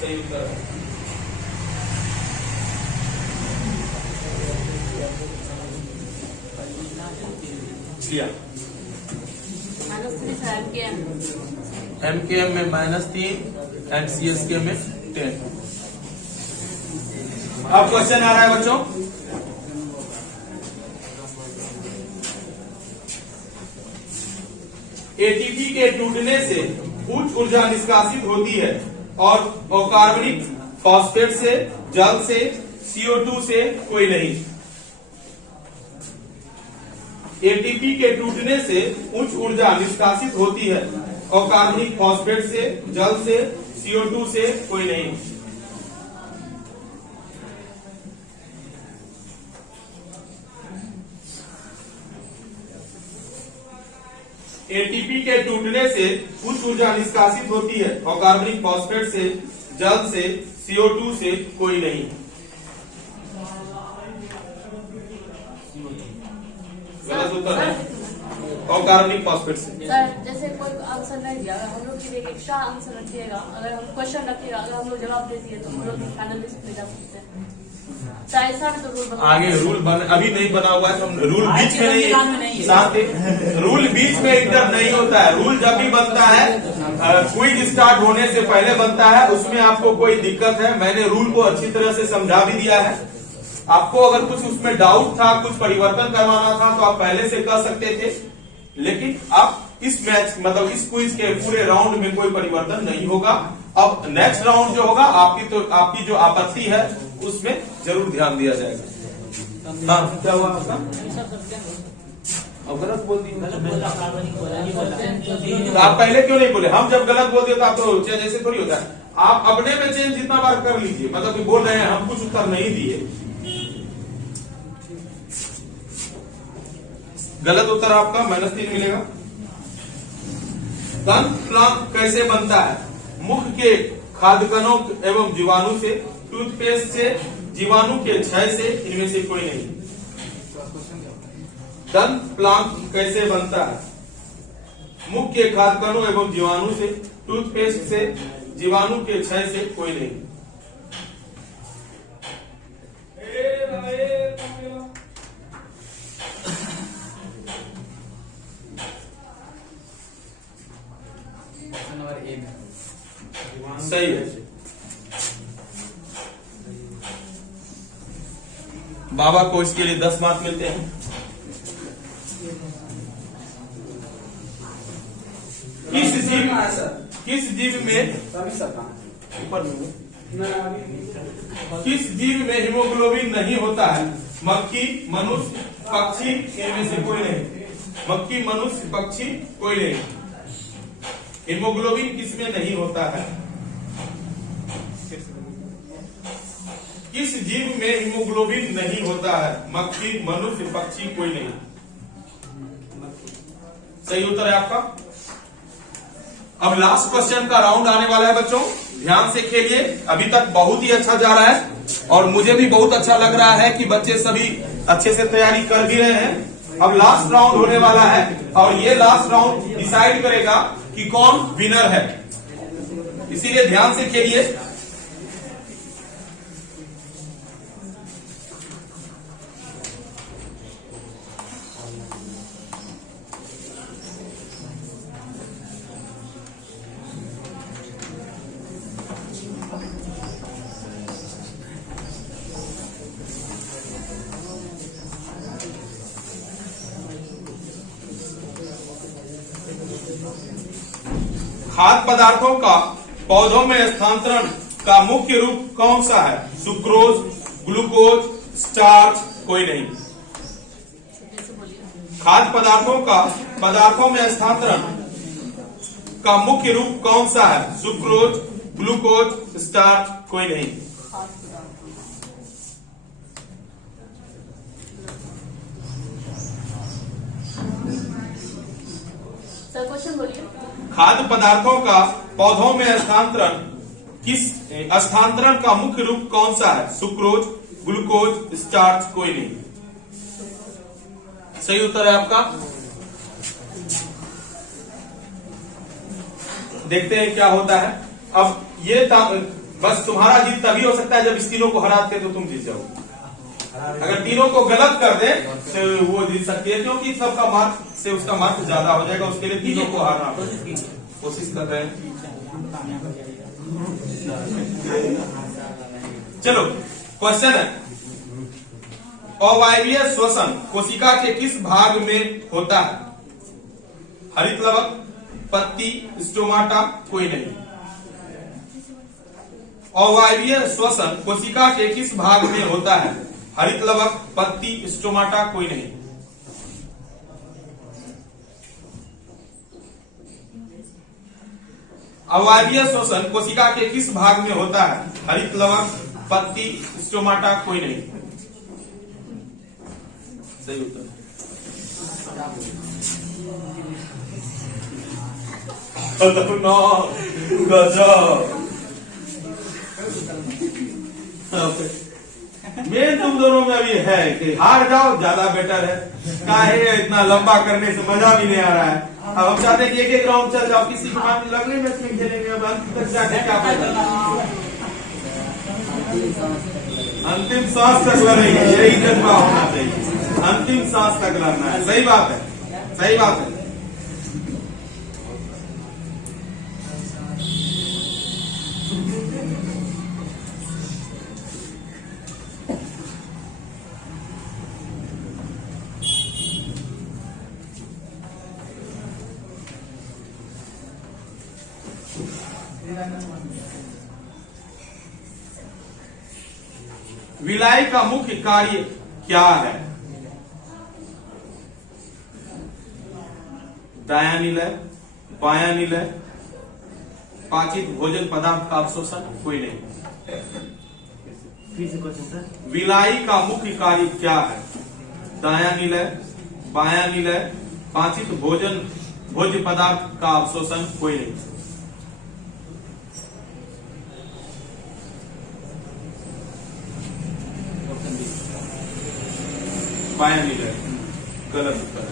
सही उत्तर है MKM में -3 एंड CSK में 10। अब क्वेश्चन आ रहा है बच्चों, ATP के टूटने से उच्च ऊर्जा निष्कासित होती है और अकार्बनिक फॉस्फेट से, जल से, CO2 से कोई नहीं। ATP के टूटने से उच्च ऊर्जा निष्कासित होती है और कार्बनिक फॉस्फेट से, जल से, CO2 से कोई नहीं। ATP के टूटने से उच्च ऊर्जा निष्कासित होती है और कार्बनिक फॉस्फेट से, जल से, CO2 से कोई नहीं। गलत उत्तर है, और कार्बनिक फॉस्फेट से। सर जैसे कोई आंसर नहीं दिया, अगर हम लोग की एक एक्स्ट्रा आंसर रखिएगा, अगर हम क्वेश्चन रखिएगा, अगर हम लोग जवाब दे दिए तो हम लोग फाइनल लिस्ट में जा सकते हैं। ऐसा तो रूल बना, आगे रूल अभी नहीं बना हुआ है, हम रूल बीच में नहीं, साथ रूल बीच में इंटर नहीं होता है। रूल जब भी बनता है क्विज स्टार्ट होने से पहले बनता है, उसमें आपको कोई दिक्कत है, मैंने रूल को अच्छी तरह से समझा भी दिया है। आपको अगर कुछ उसमें डाउट था, कुछ परिवर्तन करवाना था, तो आप पहले से कर सकते थे, लेकिन अब इस मैच मतलब इस क्विज के पूरे राउंड में कोई परिवर्तन नहीं होगा। अब नेक्स्ट राउंड जो होगा, आपकी जो आपत्ति है उसमें जरूर ध्यान दिया जाएगा। हाँ, क्या हुआ आपका? अब गलत बोल दिए, तो आप पहले क्यों नहीं बोले? हम जब गलत बोल दिए तो आप तो चेंज ऐसे थोड़ी होता है। आप अपने में चेंज जितना बार कर लीजिए, मतलब कि बोल रहे हैं हम कुछ उत्तर नहीं दिए। गलत उत्तर आपका -3 मिलेगा। दंत प्लाक कैसे बनता है? मुख के खाद्य एवं जीवाणु से, टूथपेस्ट से, जीवाणु के क्षय से, इनमें से कोई नहीं। दंत प्लाक कैसे बनता है? मुख के खाद्य एवं जीवाणु से, टूथपेस्ट से, जीवाणु के क्षय से कोई नहीं। सही है। बाबा को इसके लिए 10 मार्क मिलते हैं। किस जीव में हीमोग्लोबिन नहीं होता है? मक्खी, मनुष्य, पक्षी, इनमें से कोई नहीं। मक्खी, मनुष्य, पक्षी कोई नहीं। हीमोग्लोबिन किसमें नहीं होता है? किस जीव में हीमोग्लोबिन नहीं होता है? मक्खी, मनुष्य, पक्षी कोई नहीं। सही उत्तर है आपका। अब लास्ट क्वेश्चन का राउंड आने वाला है बच्चों, ध्यान से खेलिए। अभी तक बहुत ही अच्छा जा रहा है और मुझे भी बहुत अच्छा लग रहा है कि बच्चे सभी अच्छे से तैयारी कर भी रहे हैं। अब लास्ट राउंड होने वाला है और ये लास्ट राउंड डिसाइड करेगा कि कौन विनर है, इसीलिए ध्यान से खेलिए। खाद्य पदार्थों का पौधों में स्थानांतरण का मुख्य रूप कौन सा है? सुक्रोज, ग्लूकोज, स्टार्च, कोई नहीं। खाद्य पदार्थों का पदार्थों में स्थानांतरण का मुख्य रूप कौन सा है? सुक्रोज, ग्लूकोज, स्टार्च, कोई नहीं। सर क्वेश्चन बोलिए। खाद्य पदार्थों का पौधों में स्थानांतरण का मुख्य रूप कौन सा है? सुक्रोज, ग्लूकोज, स्टार्च, कोई नहीं। सही उत्तर है आपका। देखते हैं क्या होता है। अब ये बस तुम्हारा जीत तभी हो सकता है जब इस तीनों को हराते तो तुम जीत जाओ। अगर तीनों को गलत कर दे तो वो जीत सकती है, क्योंकि सबका मार्क से उसका मार्क ज्यादा हो जाएगा। उसके लिए तीनों को हारना कोशिश कर रहे हैं। चलो क्वेश्चन है, अवायवीय श्वसन कोशिका के किस भाग में होता है? हरित लवक, पत्ती, स्टोमाटा, कोई नहीं। अवायवीय श्वसन कोशिका के किस भाग में होता है? हरित लवक, पत्ती, स्टोमाटा, कोई नहीं। अवायवीय श्वसन कोशिका के किस भाग में होता है? हरित लवक, पत्ती, स्टोमाटा, कोई नहीं। सही उत्तर। मेन तुम दोनों में भी है कि हार जाओ ज्यादा बेटर है। काहे इतना लंबा करने से मजा भी नहीं आ रहा है। अब हम चाहते हैं कि एक एक राउंड चल जाओ, किसी के बाद अगले मैच में खेलेंगे। अब अंत तक जाके क्या फायदा? अंतिम सांस तक लड़ेंगे, यही जज्बा होना चाहिए। अंतिम सांस तक लड़ना है। सही बात है, सही बात है। विलाई का मुख्य कार्य क्या है? दायां निलय, बायां निलय, पाचित भोजन पदार्थ का अवशोषण, कोई नहीं। विलाई का मुख्य कार्य क्या है? दायां निलय, बायां निलय, पाचित भोज्य पदार्थ का अवशोषण, कोई नहीं। बायां निलय गलत उत्तर।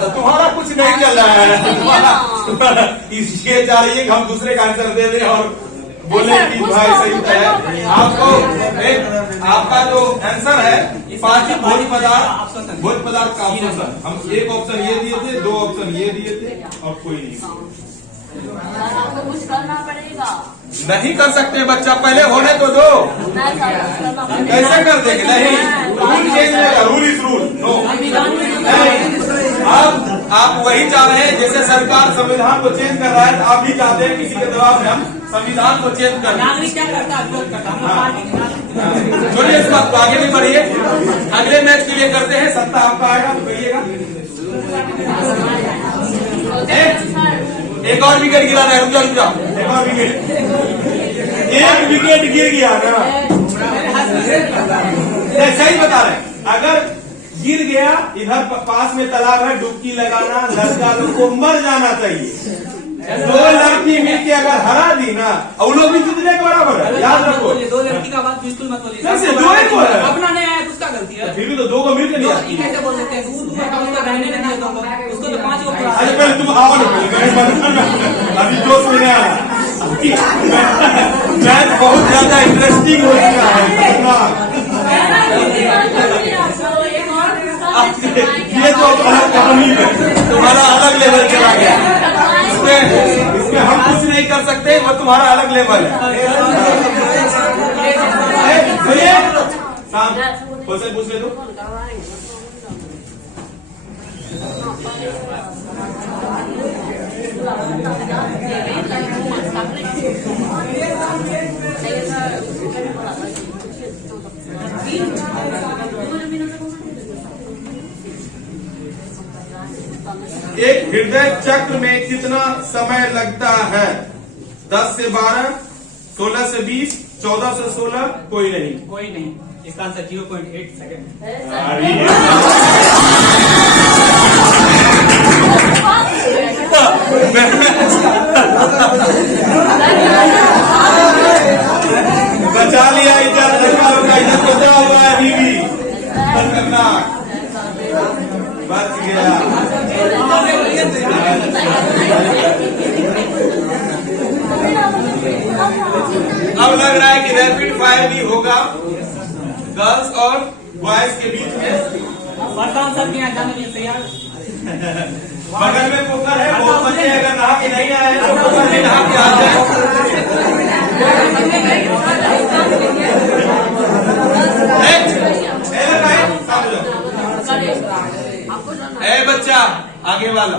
तो तुम्हारा कुछ नहीं चल रहा है। इसलिए चाह रही है कि हम दूसरे का आंसर दे दें और बोले कि भाई सही उत्तर है। आपको आपका जो आंसर है पांच भोज्य पदार्थ का अवशोषण। हम एक ऑप्शन ये दिए थे, दो ऑप्शन ये दिए थे और कोई नहीं। आपको कुछ करना पड़ेगा। नहीं कर सकते बच्चा, पहले होने तो दो। कैसे कर देंगे? नहीं, रूल चेंज होगा। Rule is rule. नो, अब आप वही चाह रहे हैं जैसे सरकार संविधान को चेंज कर रहा है, आप भी चाहते हैं किसी के दबाव में हम संविधान को चेंज कर। छोड़िए इस बात को, आगे नहीं बढ़िए। अगले मैच के लिए करते हैं। सत्ता आपका आएगा तो कहिएगा। एक और विकेट गिराना है। रुक जाओ, एक और विकेट। एक विकेट गिर गया ना। सही बता रहे, अगर गिर गया, इधर पास में तालाब है, डुबकी लगाना, लड़का लोग को मर जाना चाहिए। दो लड़की मिलके अगर हरा दी ना, और लोग भी कितने के बराबर है, याद रखो। दो लड़की का बात बिल्कुल मत बोलिए। कैसे दो ही बोल रहे हैं? अपना नहीं आया तो उसका गलती है। फिर भी तो दो को मिलकर नहीं आती। कैसे बोल सकते हैं? उसका रहने नहीं दिया दोनों को, उसको तो 5 को पूरा। अरे पहले तुम आओ ना, अभी जोश में नहीं आया। मैच बहुत ज्यादा इंटरेस्टिंग हो चुका है। ये तो अलग कहानी है, तुम्हारा अलग लेवल चला गया। इसमें हम कुछ नहीं कर सकते, वो तुम्हारा अलग लेवल है। क्वेश्चन पूछ ले दो। एक हृदय चक्र में कितना समय लगता है? 10 से 12, 16 से 20, 14 से 16, कोई नहीं। कोई नहीं, इसका आंसर 0.8 सेकंड। बचा लिया इज्जत, लड़का लोग का इज्जत बचा हुआ है अभी भी। बच गया। अब लग रहा है कि रैपिड फायर भी होगा गर्ल्स और बॉयज के बीच में। फरसान सर के यहाँ जाने के लिए तैयार। बगल में पोखर है, बहुत बच्चे अगर नहा के नहीं आए तो पोखर में नहा के आ जाए। ए बच्चा आगे वाला,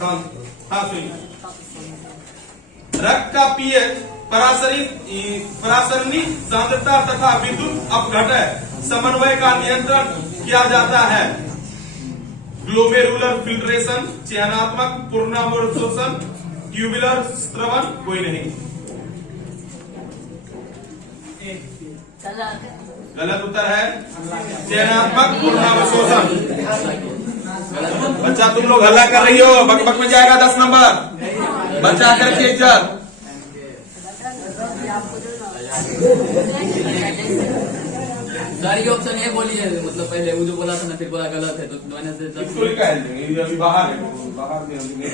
हाँ सुनिए। रक्त का पीएच, परासरणी सांद्रता तथा विद्युत अपघटन समन्वय का नियंत्रण किया जाता है। ग्लोमेरुलर फिल्ट्रेशन, चयनात्मक पूर्णावशोषण, ट्यूबुलर स्रवण, कोई नहीं। गलत उत्तर है चयनात्मक पूर्णावशोषण। बच्चा तुम लोग हल्ला कर रही हो, बकबक में जाएगा 10 नंबर। बच्चा करके इज्जत। गाड़ी के ऑप्शन ये बोलिए, मतलब पहले वो जो बोला था ना, फिर बोला गलत है, तो मैंने से इसको ही कह देंगे, ये अभी बाहर है, बाहर से अभी नहीं।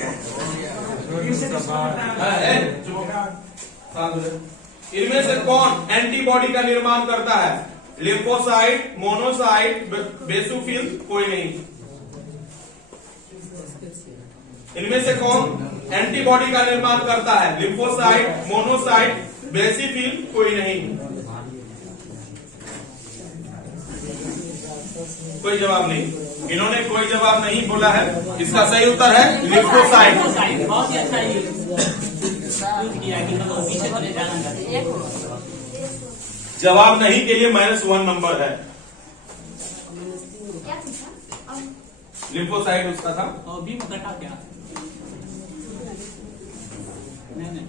इनमें से कौन एंटीबॉडी का निर्माण करता है? लिम्फोसाइट, मोनोसाइट, बेसोफिल, कोई नहीं। इनमें से कौन एंटीबॉडी का निर्माण करता है? लिम्फोसाइट, मोनोसाइट, बेसिफिल, कोई नहीं। कोई जवाब नहीं, इन्होंने कोई जवाब नहीं बोला है। इसका सही उत्तर है लिम्फोसाइट। बहुत ही अच्छा यूज किया कि मतलब पीछे चले जाना चाहिए। जवाब नहीं के लिए -1 नंबर है। लिम्फोसाइट उसका था। और भी घटा क्या? नहीं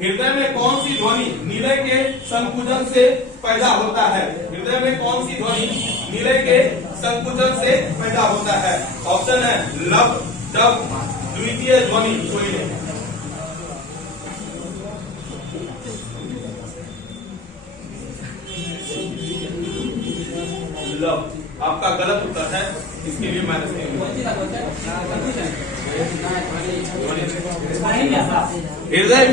हृदय में कौन सी ध्वनि नीले के संकुचन से पैदा होता है? हृदय में कौन सी ध्वनि नीले के संकुचन से पैदा होता है? ऑप्शन है लब, डब, द्वितीय ध्वनि, कोई नहीं। लब आपका गलत उत्तर है, इसके लिए -3। हृदय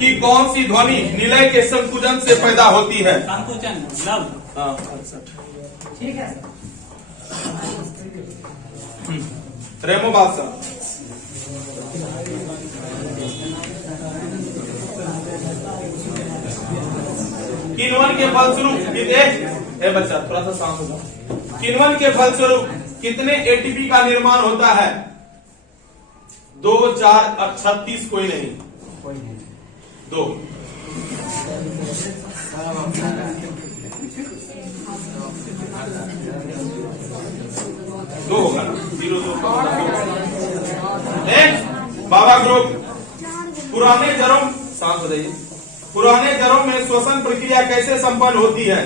की कौन सी ध्वनि निलय के संकुचन से पैदा होती है? संकुचन, लब। ठीक है। रेमो बादशाह। किण्वन के फलस्वरूप बच्चा थोड़ा सा शांत हो जाओ। किण्वन के फलस्वरूप कितने एटीपी का निर्माण होता है? 2, 4, 36, कोई नहीं। 2 होगा ना, 0, 2। बाबा ग्रुप। पुराने जन्म, शांत रहिए। पुराने जन्म में श्वसन प्रक्रिया कैसे संपन्न होती है?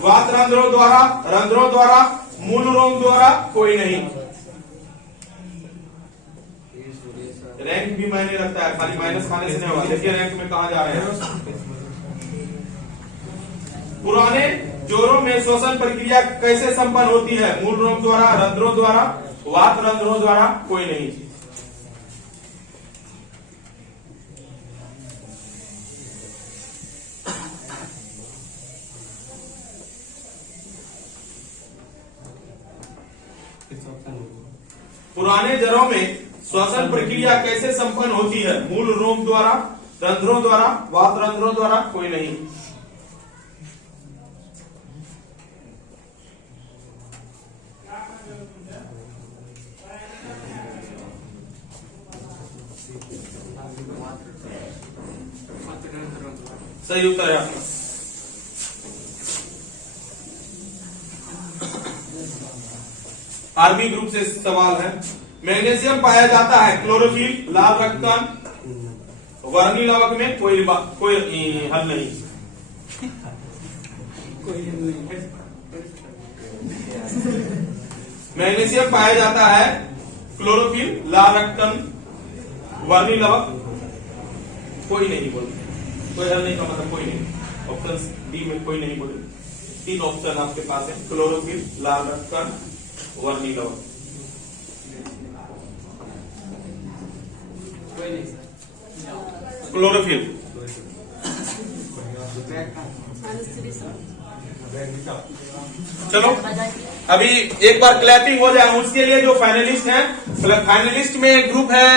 वात रंध्रों द्वारा, मूल रोग द्वारा, कोई नहीं। रैंक भी मायने रखता है, खाली माइनस खाने से नहीं होगा। देखिए रैंक में कहा जा रहे हैं। पुराने जोड़ों में श्वसन प्रक्रिया कैसे संपन्न होती है? मूल रोम द्वारा, रंध्रों द्वारा, वात रंध्रों द्वारा, कोई नहीं। पुराने जड़ों में श्वसन प्रक्रिया कैसे संपन्न होती है? मूल रोम द्वारा, रंध्रों द्वारा, वात रंध्रों द्वारा, कोई नहीं। सही उत्तर है आपका। आर्मी ग्रुप से सवाल है। मैग्नीशियम पाया जाता है क्लोरोफिल, लाल रक्तकण, वर्णी लवक में, कोई हल नहीं। मैग्नीशियम पाया जाता है क्लोरोफिल, लाल रक्तकण, वर्णी लवक, कोई नहीं बोले। कोई हल नहीं का मतलब कोई नहीं। ऑप्शन डी में कोई नहीं बोले। 3 ऑप्शन आपके पास है, क्लोरोफिल, लाल रक्तकण, वर्णी लवक। क्लोरोफिल। चलो अभी एक बार क्लैपिंग हो जाए। उसके लिए जो फाइनलिस्ट हैं, फाइनलिस्ट में एक ग्रुप है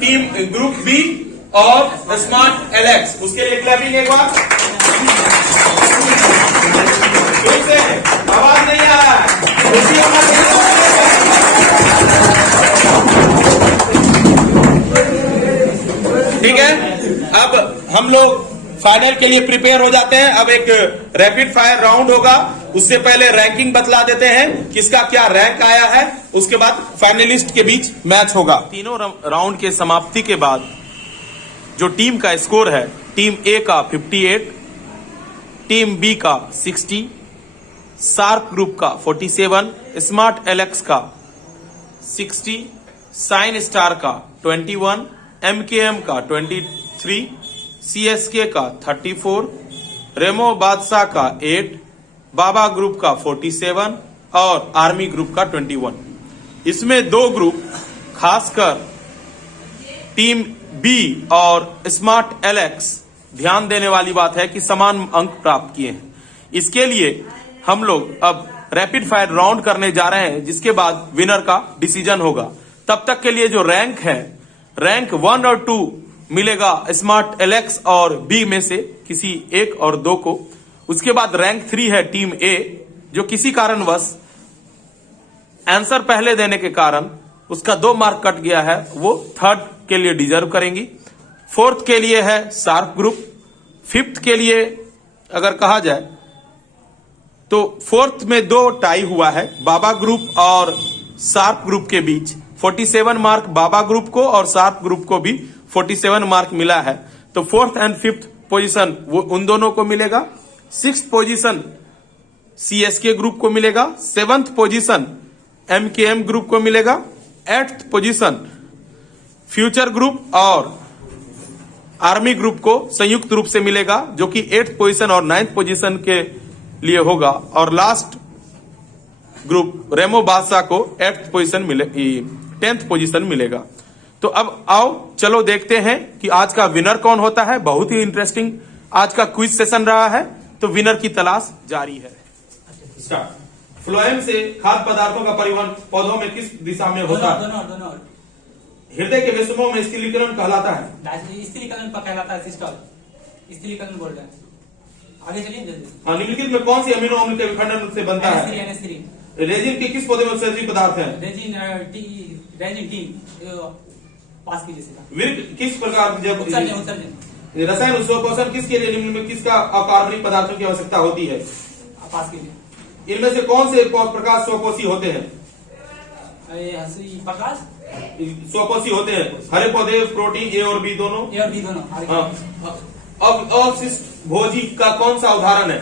टीम ग्रुप बी और स्मार्ट एलेक्स। उसके लिए क्लैपिंग एक बार। फिर से आवाज नहीं आ रहा है। ठीक है, अब हम लोग फाइनल के लिए प्रिपेयर हो जाते हैं। अब एक रैपिड फायर राउंड होगा। उससे पहले रैंकिंग बतला देते हैं, किसका क्या रैंक आया है। उसके बाद फाइनलिस्ट के बीच मैच होगा। तीनों राउंड के समाप्ति के बाद जो टीम का स्कोर है, टीम ए का 58, टीम बी का 60, शार्प ग्रुप का 47, स्मार्ट एलेक्स का 60, साइन स्टार का 21, एमकेएम का 23, सीएसके का 34, रेमो बादशाह का 8, बाबा ग्रुप का 47 और आर्मी ग्रुप का 21। इसमें 2 ग्रुप खासकर टीम बी और स्मार्ट एलेक्स ध्यान देने वाली बात है कि समान अंक प्राप्त किए हैं। इसके लिए हम लोग अब रैपिड फायर राउंड करने जा रहे हैं, जिसके बाद विनर का डिसीजन होगा। तब तक के लिए जो रैंक है, रैंक 1 और 2 मिलेगा स्मार्ट एलेक्स और बी में से किसी 1 और 2 को। उसके बाद रैंक 3 है टीम ए, जो किसी कारणवश आंसर पहले देने के कारण उसका 2 मार्क कट गया है, वो 3rd के लिए डिजर्व करेंगी। 4th के लिए है शार्प ग्रुप। 5th के लिए अगर कहा जाए तो 4th में 2 टाई हुआ है, बाबा ग्रुप और शार्प ग्रुप के बीच। 47 मार्क बाबा ग्रुप को और शार्प ग्रुप को भी 47 मार्क मिला है। तो 4th एंड 5th पोजीशन वो उन दोनों को मिलेगा। 6th पोजीशन सीएसके ग्रुप को मिलेगा। 7th पोजीशन एमकेएम ग्रुप को मिलेगा। 8th पोजीशन फ्यूचर ग्रुप और आर्मी ग्रुप को संयुक्त रूप से मिलेगा, जो कि 8th पोजीशन और 9th पोजीशन के लिए होगा। और लास्ट ग्रुप रेमो बादशाह को 8th पोजीशन मिले, 10th पोजीशन मिलेगा। तो अब आओ चलो देखते हैं कि आज का विनर कौन होता है। बहुत ही इंटरेस्टिंग आज का क्विज सेशन रहा है, तो विनर की तलाश जारी है। फ्लोएम से खाद्य पदार्थों का परिवहन पौधों में किस दिशा में होता है? दोनों। हृदय के विषमों में स्थिरीकरण कहलाता है। स्थिरीकरण कहलाता है सिस्टोल। स्थिरीकरण बोल रहे हैं। आगे चलिए जल्दी। निम्नलिखित में कौन सी अमीनो अम्ल के विखंडन से बनता है? रेजिन के किस पौधे में उत्सर्जित पदार्थ है? रेजिन टी पास कीजिए। विर्क किस प्रकार जब उत्सर्जन रसायन स्वपोषण किसके लिए निम्न में किसका अकार्बनिक पदार्थों की आवश्यकता होती है? पास कीजिए। इनमें से कौन से प्रकाश स्वपोषी होते हैं? प्रकाश स्वपोषी होते हैं। हरे पौधे, प्रोटीन ए और बी दोनों। ए और बी दोनों। अब अवशिष्ट भोजी का कौन सा उदाहरण है?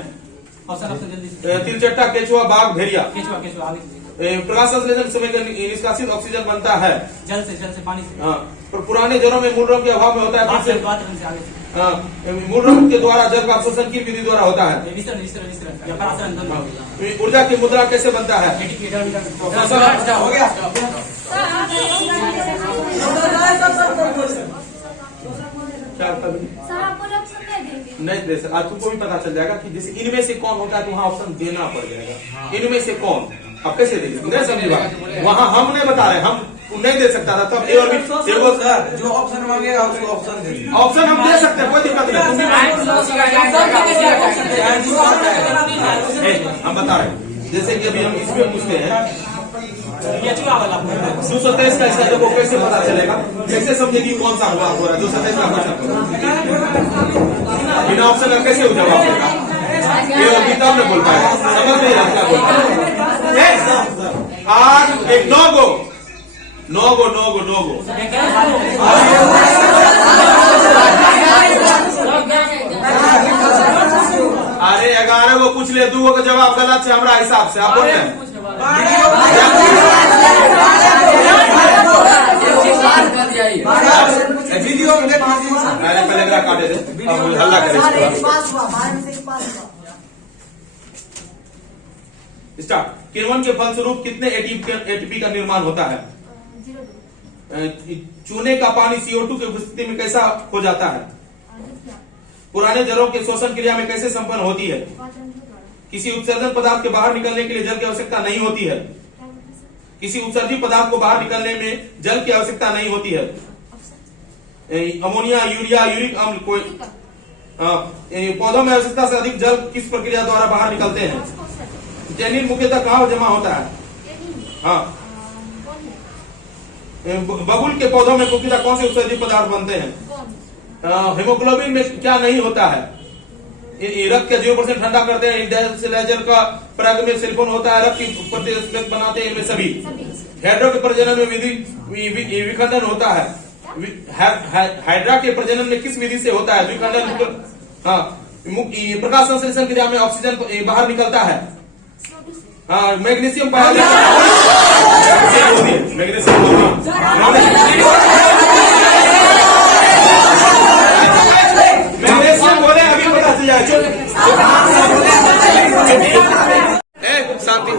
ऑप्शन जल्दी। तिलचट्टा, केचुआ, बाघ, भेड़िया। केचुआ आगे प्रकाश संश्लेषण समय का निष्कासित ऑक्सीजन बनता है जल से पानी से। हाँ, पर पुराने जलों में मूल रंग के अभाव में होता है। बात रंग से आगे से। हाँ, मूल रंग के द्वारा जल का अवशोषण की विधि द्वारा होता है। विस्तरण या परासरण दोनों। ऊर्जा की मुद्रा कैसे बनता है? हो गया। क्या सर आपको ऑप्शन नहीं देंगे। नहीं दे सर, आज तुमको भी पता चल जाएगा कि जैसे इनमें से कौन होता है तो वहाँ ऑप्शन देना पड़ जाएगा। इनमें से कौन, अब कैसे देंगे? नहीं समझी बात, वहाँ हम नहीं बता रहे, हम नहीं दे सकता था तब। ए और बी सर जो ऑप्शन मांगेगा उसको ऑप्शन दे दीजिए। ऑप्शन हम दे सकते हैं, कोई दिक्कत नहीं। हम बता रहे हैं, जैसे कि अभी हम इसमें पूछते हैं 223 का इसका देखो कैसे पता चलेगा, कैसे समझेगी कौन सा हुआ हो रहा है 223 का क्वेश्चन बिना ऑप्शन का कैसे जवाब देगा? ये और बी तब न बोल पाएगा, समझ नहीं रहा क्या बोल पाएगा। आज एक 9 गो अरे 11 गो पूछ ले, 2 गो का जवाब गलत है हमारा हिसाब से। आप बोल रहे हैं वीडियो में देख लीजिए। अरे पहले अगला काटे दे, अब हल्ला करे। स्टार्ट। किण्वन के फलस्वरूप कितने एटीपी का निर्माण होता है? 0 चूने का पानी CO2 की उपस्थिति में कैसा हो जाता है? पुराने जलों के शोषण क्रिया में कैसे संपन्न होती है? किसी उत्सर्जन पदार्थ के बाहर निकलने के लिए जल की आवश्यकता नहीं होती है। किसी उत्सर्जित पदार्थ को बाहर निकलने में जल की आवश्यकता नहीं होती है। अमोनिया, यूरिया, यूरिक अम्ल कोई पौधों में आवश्यकता से अधिक जल किस प्रक्रिया द्वारा बाहर निकलते हैं? जेनिन मुख्यतः कहाँ जमा होता है? हाँ, बबुल के पौधों में मुख्यतः कौन से उत्सर्जित पदार्थ बनते हैं? हेमोग्लोबिन में क्या नहीं होता है? रक्त का 0% ठंडा करते हैं। इंडेसिलाइजर का पराग में सिलिकॉन होता है। रक्त की प्रतिस्पर्ध बनाते हैं इनमें सभी। हाइड्रा के प्रजनन में विखंडन होता है। हाइड्रा के प्रजनन में किस विधि से होता है? विखंडन। हाँ, प्रकाश संश्लेषण क्रिया में ऑक्सीजन बाहर निकलता है। हाँ, मैग्नीशियम पाया जाता है। मैग्नीशियम बोले अभी पता चल जाए। शांति।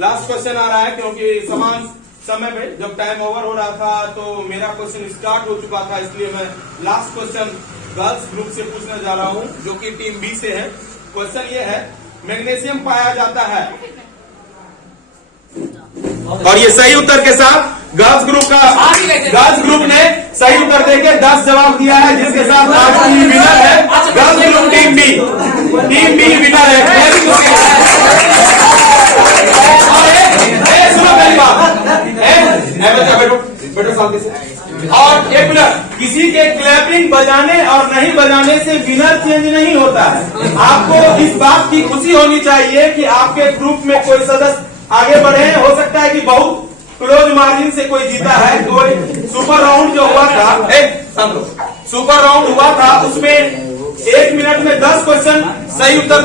लास्ट क्वेश्चन आ रहा है, क्योंकि समान समय में जब टाइम ओवर हो रहा था तो मेरा क्वेश्चन स्टार्ट हो चुका था, इसलिए मैं लास्ट क्वेश्चन गर्ल्स ग्रुप से पूछने जा रहा हूं, जो कि टीम बी से है। क्वेश्चन ये है, मैग्नीशियम पाया जाता है, और ये सही उत्तर के साथ गर्ल्स ग्रुप ने सही उत्तर देके 10 जवाब दिया है, जिसके साथ आज की विनर है girls group team B winner है। सुनो पहली बात, बैठो शांति से। और एक मिनट, किसी के क्लैपिंग बजाने और नहीं बजाने से विनर चेंज नहीं होता है। आपको इस बात की खुशी होनी चाहिए कि आपके ग्रुप में कोई सदस्य आगे बढ़े। हो सकता है कि बहुत क्लोज मार्जिन से कोई जीता है। कोई सुपर राउंड जो हुआ था, सुपर राउंड हुआ था, उसमें 1 मिनट में 10 क्वेश्चन सही उत्तर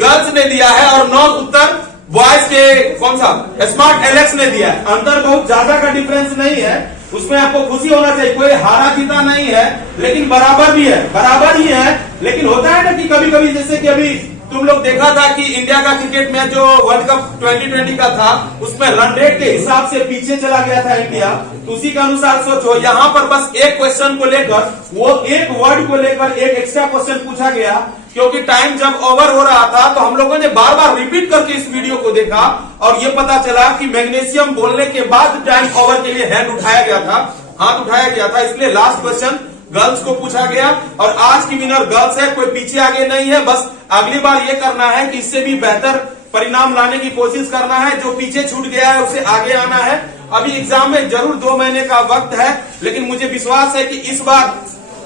गर्ल्स ने दिया है और 9 उत्तर बॉयज के कौन सा स्मार्ट एलेक्स ने दिया है। अंतर बहुत ज्यादा का डिफरेंस नहीं है, उसमें आपको खुशी होना चाहिए। कोई हारा जीता नहीं है, लेकिन बराबर भी है, बराबर ही है। लेकिन होता है ना कि कभी कभी, जैसे कि अभी तुम लोग देखा था कि इंडिया का क्रिकेट मैच जो वर्ल्ड कप 2020 का था, उसमें रन रेट के हिसाब से पीछे चला गया था इंडिया। तो उसी के अनुसार सोचो, यहाँ पर बस एक क्वेश्चन को लेकर, वो एक वर्ड को लेकर एक एक्स्ट्रा क्वेश्चन पूछा गया, क्योंकि टाइम जब ओवर हो रहा था तो हम लोगों ने बार बार रिपीट करके इस वीडियो को देखा और ये पता चला कि मैग्नीशियम बोलने के बाद टाइम ओवर के लिए हैंड उठाया गया था, हाथ उठाया गया था। इसलिए लास्ट क्वेश्चन गर्ल्स को पूछा गया और आज की विनर गर्ल्स है, कोई पीछे आगे नहीं है। बस अगली बार ये करना है कि इससे भी बेहतर परिणाम लाने की कोशिश करना है। जो पीछे छूट गया है उसे आगे आना है। अभी एग्जाम में जरूर 2 महीने का वक्त है, लेकिन मुझे विश्वास है कि इस बार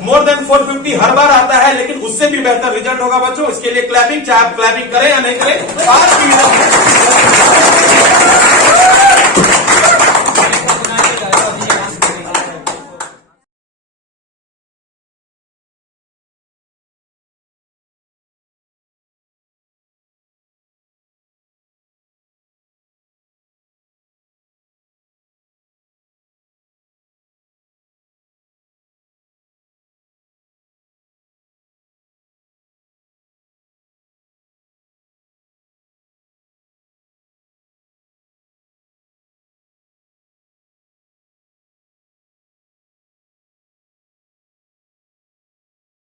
मोर देन 450 हर बार आता है, लेकिन उससे भी बेहतर रिजल्ट होगा बच्चों। इसके लिए क्लैपिंग, चाहे आप क्लैपिंग करें या नहीं करें, आज की